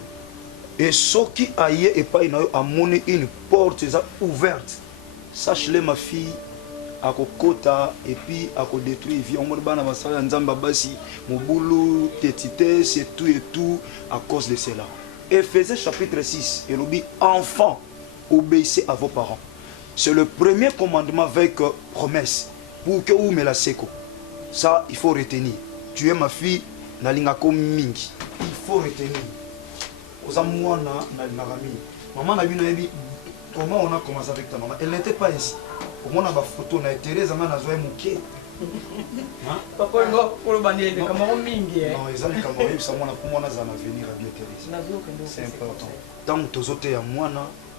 Et soki aye et pas ina yo amone une porte eza ouverte. Sache-le ma fille, akokota et puis akodétruire vie omona bana basala nzamba basi mobulu tetite c'est tout à cause de cela. Éphésiens chapitre 6 et lobi enfants obéissez à vos parents. C'est le premier commandement avec promesse pour que vous me la seko. Ça il faut retenir. Tu es ma fille nalingako mingi. Il faut retenir. Oza mwana nalingaka mingi. Maman na bino yebi comment on a commencé avec ta maman. Elle n'était pas ici. Au moins, ma photo na Thérèse na zoé muké. Papa ngo pour bandier de Cameroun mingi. Non, ils ont les Camerounais, ça moi pour moi na venir à bien Thérèse. C'est important. Tant que tu es à moi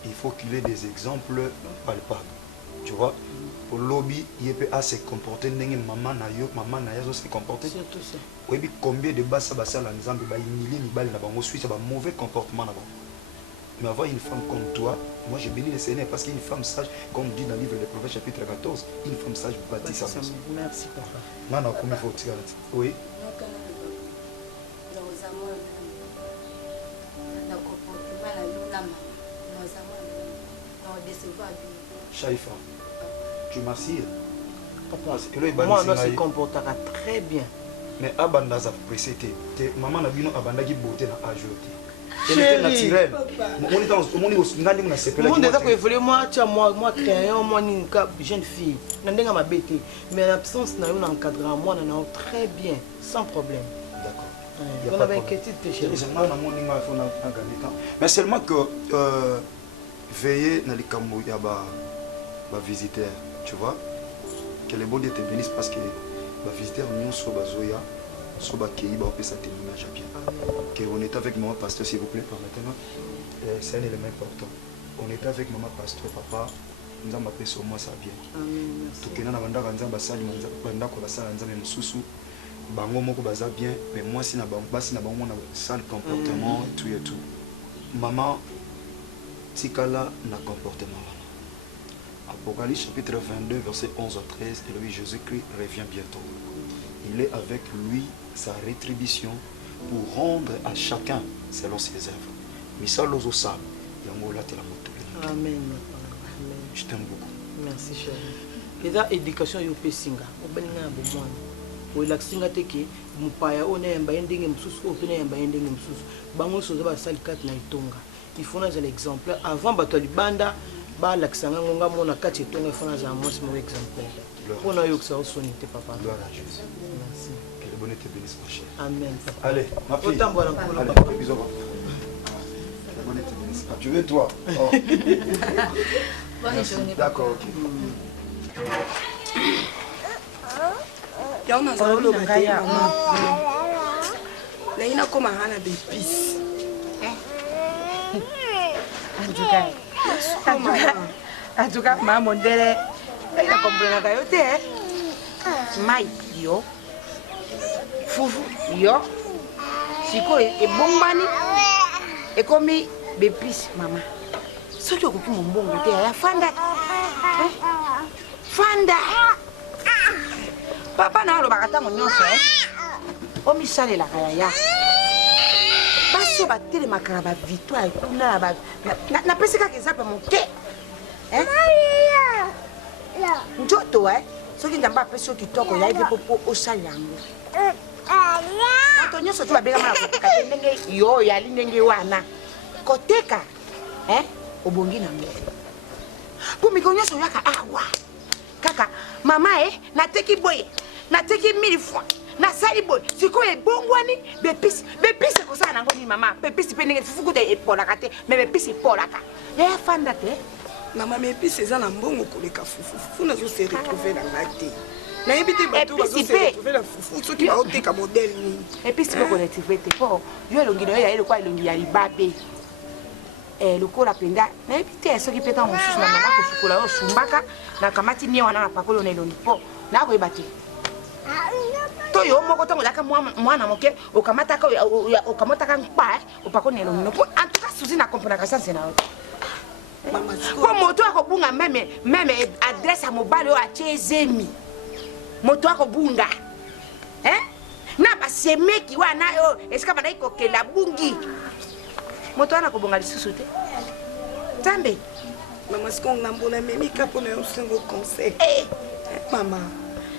il faut qu'il ait des exemples palpables. Tu vois, au lobby, il peut se comporter n'engé maman na yo se comporter. Surtout ça. Oui, combien de basa basa la nzambe ba humilier mi bal na bango suite ba mauvais comportement na bango. Mais avoir une femme comme toi, moi j'ai béni le Seigneur parce qu'une femme sage, comme dit dans le livre des Prophètes chapitre 14, une femme sage bâtit sa maison. Merci papa. Nana comment faut tirer? Oui. Chaïfa, tu m'assires. Papa, moi on se comportera très bien. Mais abanda za précédé. Maman na bino abanda ki beauté na ajouté. Elle était naturelle. Moi créant moi une jeune fille. Nandenga ma bête. Mais l'absence n'a eu un encadrement moi non très bien, sans problème. D'accord. On avait inquiétude chérie. Mais seulement que veiller dans les camous ya ba visiteur, tu vois. Que les bon Dieu te bénisse parce que ba visiteur nous so bazoya. On est avec maman pasteur, s'il vous plaît, permettez-moi. C'est un élément important. On est avec maman pasteur, papa. Nous avons appelé sur moi ça bien. Tout le monde a bien, mais moi, si je sale comportement, tout et tout. Maman, Tikala n'a comportement. Apocalypse chapitre 22, verset 11 à 13, et lui, Jésus-Christ revient bientôt. Il est avec lui sa rétribution pour rendre à chacun selon ses œuvres. Amen. Je t'aime beaucoup. Merci chérie. Et la éducation yo pesinga. Obeninga bo mwana. O laxinga teke mupaya ona yamba ndenge msusu o pena yamba ndenge msusu. Bango soza ba sali kat na itonga. Il faut un exemple avant bato libanda ba laxanga ngonga mona kati itonga il faut un mauvais exemple. On a eu que ça au sonité papa. Gloire à Jésus. Merci. Que le bonheur te bénisse ma chère. Amen. Papa. Allez, ma fille. Autant voilà pour allez, papa. Bisous. Que le bonheur te bénisse. Ah, tu veux toi? Oh. Bonne journée. D'accord, ok. Yaona zalo bakaya mama. Na ina koma hana bepis. En tout cas, maman, elle a compris la caillotte. Mai, yo. Foufou, yo. Siko, et bon mani. Et comme bepis, maman. Ce qui est beaucoup mon bon côté, la fanda. Fanda. Papa n'a pas de temps, on y est. On m'y sale la caillette. Parce biso batelemaka ba victoire kuna napesi kaka exemple moke njoto soki nzambe apesi yo kitoko yayebi mpo osali yango bato nyonso te babengama na koteka te ndenge yo yali ndenge wana koteka obongi nango mpo mikolo nyonso oyaka awa kaka mama nateki boye nateki 1000 fois nasali boye sikoyo ebongwani bepisi ekosala nango nini mama bepisi mpe ndenge fufu kuta epolaka te me bepisi epolaka yayafanda te mama mepisi eza na mbongo koleka fufu nazose retrouve na nga te nayebi te bato bazose retrouve na fufu soki baoteka modele nini episi mpe koretrouve te mpo yo elongi na yo yaye lokwa elongi ya libabe lokola mpenza nayebi te soki mpe ntango mosusu na manga kosukola yo osumbaka nakamati nie wana na pakoli yo na elongi mpo nakoyeba te to yo moko ntango ozalaka mwana moke okamataka nkpa opakoli na elongi no mpo antuka susi na komponaka sanse na yo mpo moto akobunga meme adresse ya mobali oyo atie ezemi moto akobunga na basemeki wana oyo esika bandaki kokende abungi moto wana akobonga lisusu te nzambe mama siko ngambona memika mpona yo sengo conseil mama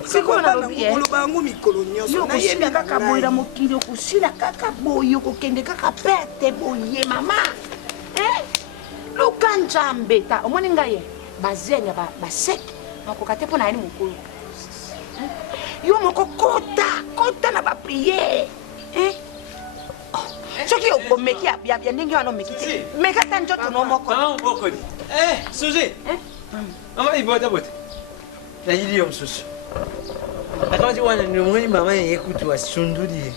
sikoyo nalobi oloba yango mikolo nyonso okosila kaka boye na mokili okosila kaka boye okokende kaka perte boye mama luka nzambe ta omoni ngai ye bazenya baseki nakoka te mpo na yani mokolo yo moko kota na bapriere soki okomeki ya ndenge wana omeki te meka ta nzoto no moko Suzy mama ibota nayili yo mosusu nakamati wana nomoni mama yekuti wasunduli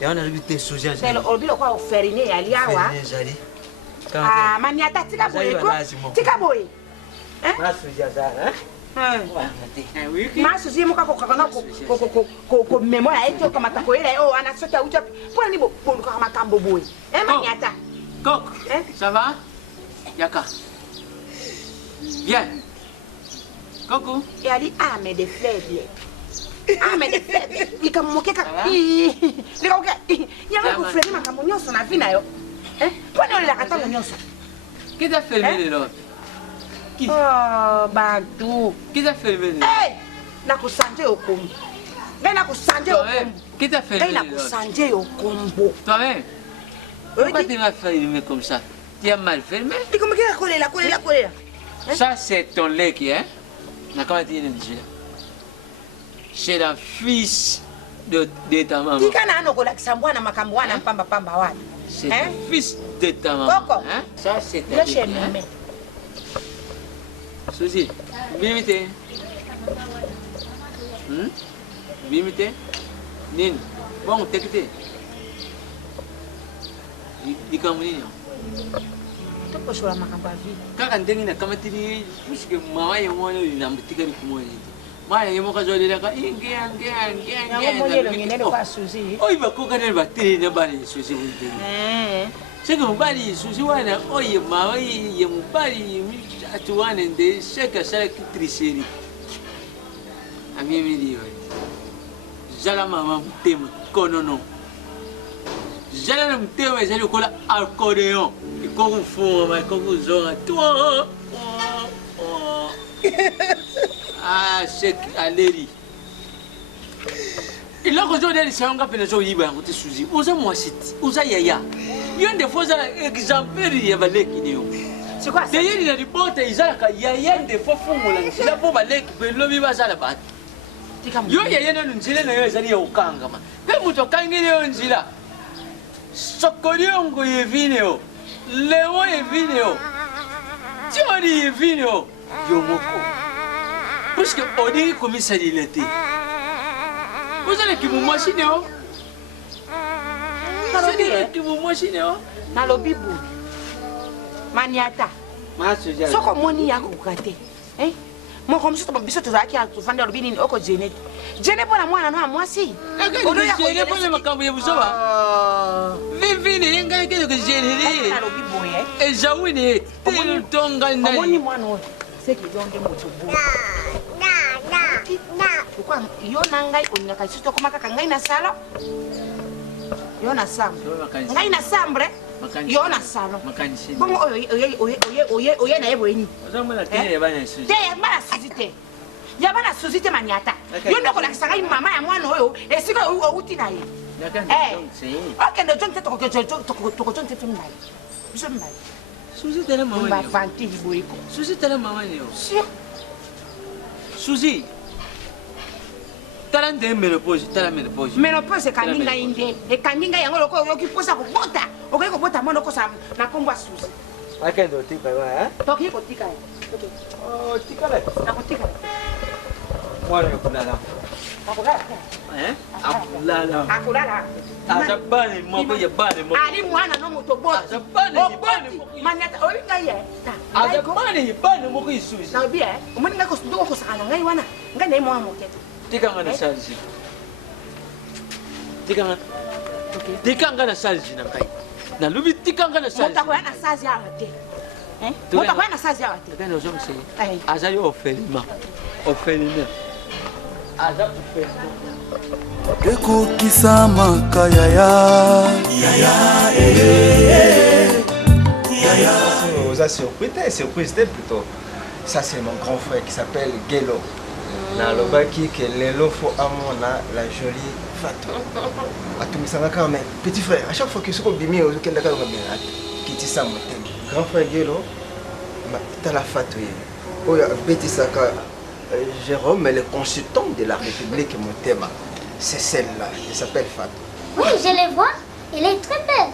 yango nalobi te Suzy olobi lokwa oferine yali awa ezali maniata tika boye tika boye masusi ye moka kokakana komemo ya ye te okamata koyela ye oyo wana soki auti api mpona ni bolukaka makambo boye maniata Coq, ça va? Yaka. Viens. Coucou. Et Ali, mais des fleurs bien. Mais des fleurs bien. Il comme moqué kaka. Il y a un fleur ma camonio son avis na yo. Prenez on la kata nyonso. Qui t'a filmé les lots? Qui? Oh, Badou. Qui t'a filmé les lots? Na ko sanje okombo. Na ko sanje okombo. Qui t'a filmé les lots? Na ko sanje okombo. Toi-même. Pourquoi tu m'as filmé comme ça? Tu as mal filmé? Et comment tu as collé là? Ça, c'est ton lait qui est. Comment tu dis? C'est le fils de ta maman. C'est le fils de ta maman. Ça, c'est ta maman. Suzy, bimite. Bimite? Nin, bon, t'écoutez. Dikamuni tokosola makambo ya vie kaka ndenge nakamatili puisque mama ye mwana oyo nambutikali kumoni mwana ye moko azolelaka oyo bakoka nani batele na bana Suzy bondele seke mobali Suzy wana oyo mama ye mobali atu wana nde seke asalaki tricherie amiemeli oyo zala mama motema konono zala na motema ezali lokola accordeon ikokufuma ikokuzonga to sek aleri iloko ozodelisa yango mpe nazoyiba yango te Suzy oza mwasi ti oza yaya yo nde fo ozala exemplaire ya baleki ne yo teyeli na libota ezalaka yaya nde fo fungola nzela mpo baleki mpe lobi bazala bato yo yaya nano nzela na yo ezali ya kokangama mpe moto akangeli yo nzela sokoliongo yevineo lewo yevineo tiori yevineo yo moko puisque olingi komisalila te ozalaki momwasi neo ozalaki momwasi neo nalobi boye maniata soko omoni ya kokoka te moko mosusu biso tozalaki tofandi alobi nini oko jene jene mpona mwana no ya mwasi jene mpona makambo ya buzoba vivine ye ngai keloko jenele nalobi boye ezawine tonga omoni mwana oyo seki ezonde moto boye yo na ngai olingaka lisusu tokoma kaka ngai na salo yo na chambre ngai na chambre yo na salon bongo oye na ye boye nini te bana suzi te ya bana suzi te maniata yo ndoko lakisa ngai mama ya mwana oyo esika outi na ye okende jonte tokojonte to mbai biso mbai suzi tala mama ba fantili boyeko suzi tala mama ni yo suzi tala nde menopause kandi ngai nde ekandi ngai yango loko okiposa kobota okoki kobota mwana okosa na kombo ya suzi akende otika wa toki kotika tikala nakotika mwana yokulala akulala azabane moko yabane moko ali mwana no moto boti azabane maniata oyi ngai ye azabane yabane moko isuzi na bia omoni ngai kosindoko kosakana ngai wana ngai naye mwana moketo tikanga na salji tikanga na salji na ngai na lubi tikanga na salji motako ya na salji awa te motako ya na salji awa te kana ozo mse azali orphelinat aza ekokisa makaya Vous a surprise plutôt. Ça c'est mon grand frère qui s'appelle Gelo. Na lobaki que lelo fo amona la jolie Fatou. Atumisanga quand même petit frère. À chaque fois que ce qu'on bimi au kenda ka ngabina kiti sa motem. Grand frère Gelo ma tala Fatou. Oya beti saka Jérôme est le consultant de la République Motema. C'est celle-là, elle s'appelle Fatou. Oui, je les vois, elle est très belle.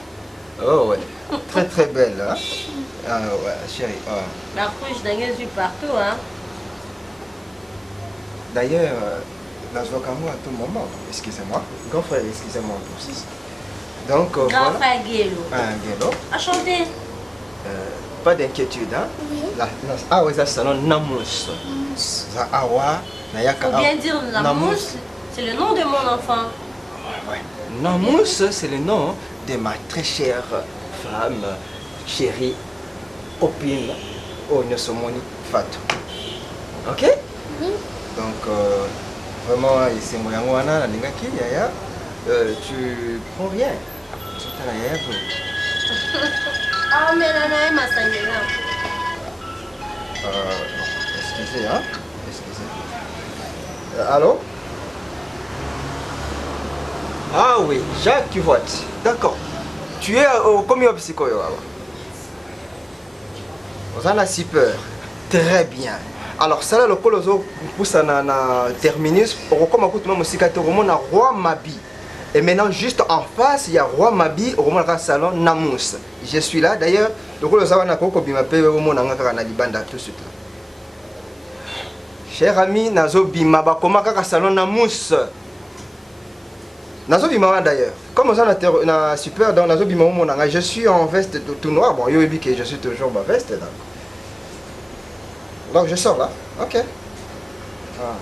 Oh ouais, très très belle hein. Ah ouais, chérie. Oh. La couche d'un gars partout hein. D'ailleurs, dans ce cas à tout moment, excusez-moi, grand frère, excusez-moi aussi. Donc grand voilà. Frère Guélo. Ah Guélo. Enchanté. Pas d'inquiétude hein. Oui. Ah oui, ça c'est le Namous. Ça awa, nayaka. Faut bien dire Namous. C'est le nom de mon enfant. Ouais. Namous, c'est le nom de ma très chère femme, chérie, copine, Onyosomoni Fatou. Ok? Oui. Donc, vraiment, c'est mon yangwana, Ningaki, Yaya, tu prends rien. C'est la Yaya. Ah, mais là, là, ma sanguine. Excusez, hein? Excusez. Allô? Ah oui, Jacques Kivoit. D'accord. Tu es au combien de psycho? Vous en avez si peur. Très bien. Alors, ça là, le col pour ça na terminus. Comme écoute même aussi quand on a Roi Mabi. Et maintenant, juste en face, il y a Roi Mabi au moment salon Namous. Je suis là. D'ailleurs, le col ça na koko bimape au moment na libanda tout de suite. Cher ami, nazo bimaba comment kaka salon Namous. Nazo bimaba d'ailleurs. Comme ça na super dans nazo bimaba mon nanga, je suis en veste tout noir. Bon, yo bi que je suis toujours ma veste là. Donc je sors là. OK. Ah.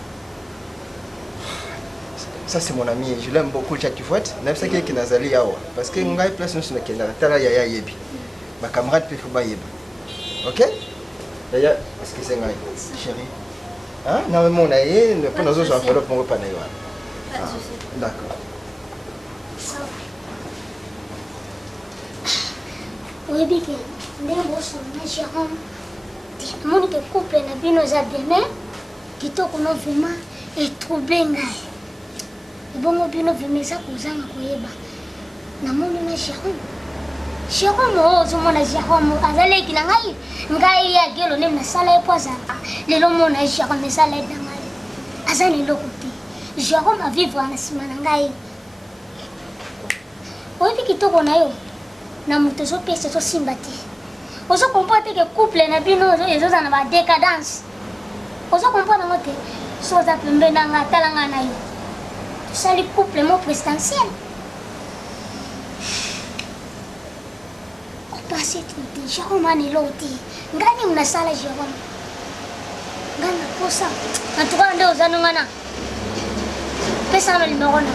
Ça c'est mon ami, je l'aime beaucoup Jacques Fouette. Même ça qui nazali yawa parce que ngai place nous na kenda tala yaya yebi. Ma camarade peut ba yebi. OK? Yaya, excusez-moi chérie. Hein? Non mais mon aïe, ne pas nous enveloppe pour pas naïwa. D'accord. Oui, bien que ndenge bosona Jérôme. Moni que couple na bino za demain kitoko no vraiment et troublé ngai. Bongo bino vraiment ça kozanga koyeba. Na moni na Jérôme ozo mona Jérôme azale ki na ngai ya Gelo nem na sala e poza. Lelo mona Jérôme sala e dangai. Azali lokuti. Jérôme a vivre na sima na ngai. Oyebi kitoko na yo. Na moto zo pesa zo simbati. Ozo comprendre que couple na bino ezoza na ba décadence. Ozo comprendre ngote soza pembe na nga talanga na yo. Sali couple mo présidentiel. On doit s'être dit, Jérôme ani loti. Ngani mna sala Jérôme. Ngana posa. En tout cas ndo zanu ngana. Pesa no numéro na.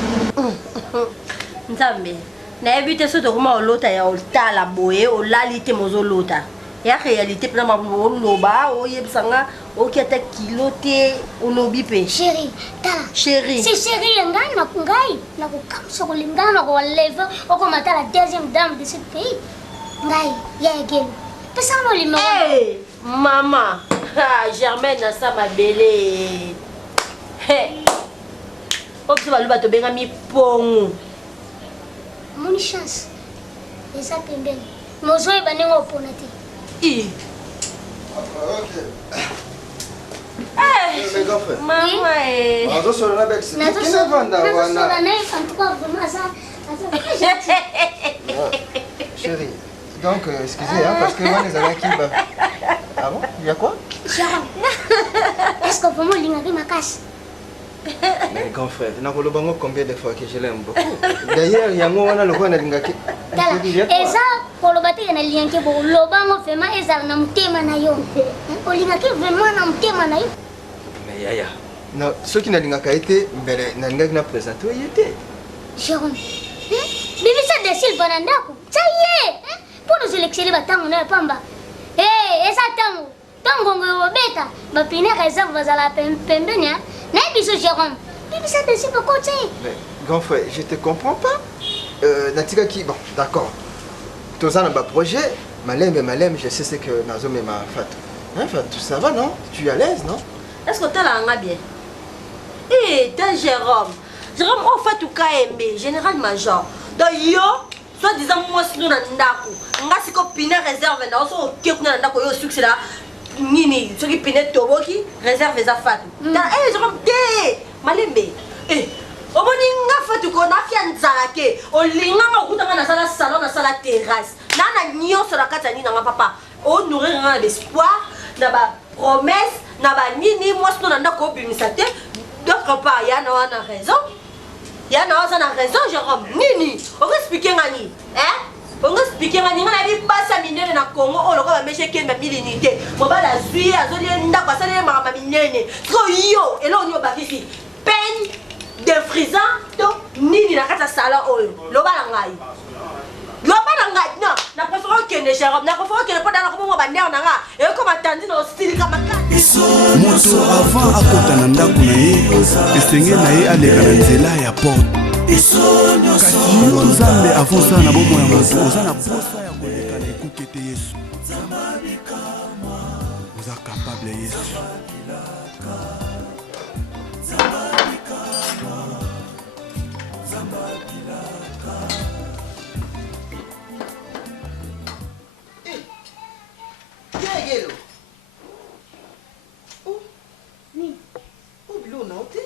Nzambe. Na ebite so to kuma olota ya oltala boye olali te mozolota. ya réalité pena mabulo loba oyebsanga okiata kilo te olobi pe chérie tala chérie c'est chérie ngai na kukamsa kulingana na kwa level okomata la deuxième dame de ce pays ngai ya egelo pesa no lima hey mama Germaine na sa mabele hey opsi baluba to benga mi pongo moni chance eza pembeni mozoye banengo opona te Mais grand frère. Maman est. Nazosola avec ce qui ne vanda wana. Chérie, donc excusez parce que moi les amis qui va. Ah bon? Il y a quoi? Est-ce que vraiment l'ingaki ma casse? Mais grand frère, nakolobango combien de fois que je l'aime beaucoup. D'ailleurs, yango wana lokwa na lingaki. Eza kolobate na lianke bo lobango fema eza na mutema na yo. Olingaki vraiment na mutema na yo. Mais yaya. Non, ceux qui n'alingaka été mbele na lingaki na présenter yete. Jérôme. Bibi sa desil banandako. Ça y est. Pour nous électionner batango na pamba. Eza tango. Tango ngobeta. Ba pine réserve bazala pembeni. Mais biso Jérôme. Bibi sa desil ko côté. Mais grand frère, je te comprends pas. Natika qui bon, d'accord. Tous en bas projet, malem, je sais ce que Nazo me m'a fait. Hein, tout ça va non? Tu es à l'aise non? Est-ce que tu as bien? Eh, t'es Jérôme. Jérôme, on fait tout cas aimé, général major. Donc yo, soit disant moi si nous n'andako, nga si ko pine réserve na so ke kuna ndako yo succès là. Nini, ce qui pine toboki réserve za fatu. Eh Jérôme, té, malembe. Eh omoni nga fatu ko na fia nzalake olinga ngakutanga na sala salon na sala terrasse nana nyonso na kati ni nga papa o nourrir nga l'espoir na ba promesse na ba nini moi sinon na ndako bimisa te d'autre part ya na wana raison ya na wana raison Jérôme nini on expliquer ngani on expliquer ngani ngana bi basa minene na Congo o loko ba meshe ke ba milinité mo ba la zui azoli ndako asale mama minene so yo elo nyo ba kisi peine de frisant to nini na kata sala oyo loba na ngai non na préfère que ne Jérôme na préfère que ne pas dans comme ba ner na nga e ko batandi na style kama moto avant akota na ndako na ye esenge na ye aleka na nzela ya porte kasi yo nzambe avonsa na bomoi ya moto oza na posa ya koleka na ekuke te yesu oza capable yesu Hello. Oh, ni. Oh, bilo non te.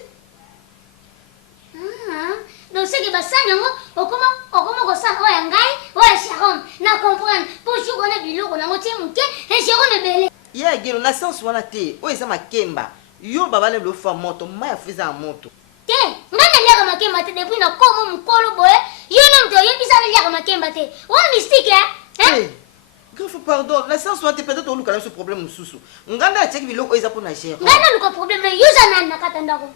Donc c'est que basanya ngo okoma ko sa oya ngai oya Jérôme na comprendre pour jour on a bilo na ngotie muke et Jérôme belé. Ya gelo na sens wana te. O eza makemba. Yo baba le lo fa moto, ma fiza moto. Te, ngana lia makemba te depuis na komo mukolo boye. Yo na mto yo bisa lia makemba te. O mystique hein? Grave pardon, la sens wana te peut-être o luka na ce problème mususu. Nganda check biloko eza pour na Jérôme. Ngana luka problème yo za na katanda ko.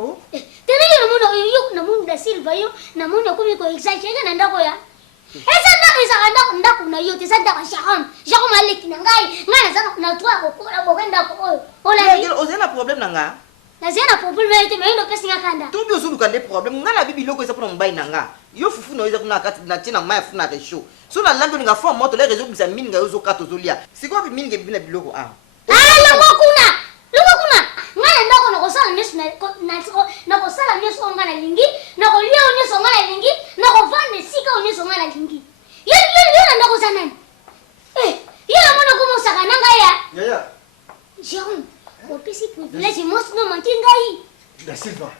Oh, tena yo yo na mundu da Silva yo na mundu ko mi ko exagérer na ndako ya. Eza ndako na yo te sa ndako Jérôme aleki na ngai ngana za na toi ko la bokenda ko oyo. Ola ni. O zena problème na nga. Na zena problème te mais no pesi ngakanda. To bi ozu luka des problèmes ngana bibi loko eza pour mbai na nga. Yo fufu no eza kuna kati na tina mai funa de show. So na lambe nga fo moto les réseaux bisa minga yo zo kato zolia. Siko bi minga bibina biloko a. Ala ngokuna. Ngana ndako na kosala nyeso na kosala nyeso ngana lingi na kolia nyeso ngana lingi na kovanda sika nyeso ngana lingi. Yo na ndako sana. Yo na mona komo saka nanga ya. Yaya. Jérôme, au pisi privilège moi sinon manki ngai. Da Silva.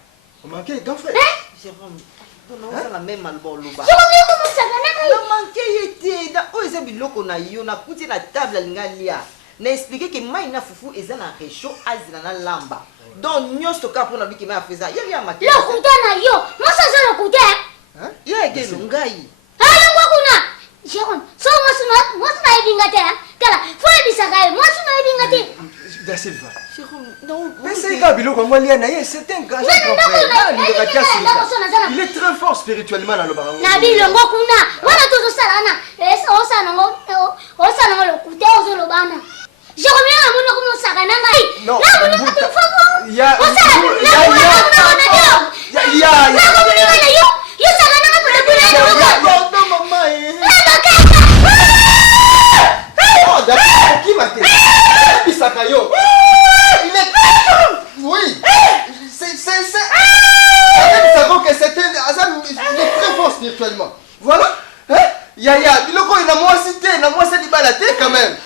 On manquait grand frère. Jérôme. Non, ça la même malbo luba. Yo komo saka nanga. Non manke yete da o eza biloko na yo na kuti na table lingalia. Na expliquer que mai na fufu eza na réchaud azina na lamba. Donc nyosto ka pona biki ma feza. Yeli ya makela. Lo kuta na yo. Mosa za lo kuta. Hein? Ya gelo ngai. Ala ngokuna. Jérôme, so moi tu m'as bingate hein. Kala, faut bisaka, moi tu m'as bingate. Da Silva. Mais c'est Gabilo comme moi Lianaye, c'est un gars. Il est très fort spirituellement dans le baron. Nabi longo kuna. Wana tout ça là na. Osa no lokute ozo lobana. Jérôme na muno kuno saka nanga. Non. Na muno kuno foko. Ya. Yo saka nanga pour le Non maman. Oh, d'accord, qui m'a dit? Bisakayo. Il est... Oui. C'est... Il est très fort spirituellement. Voilà. Hein? Yaya, il a moi cité, il a moi célibataire quand même.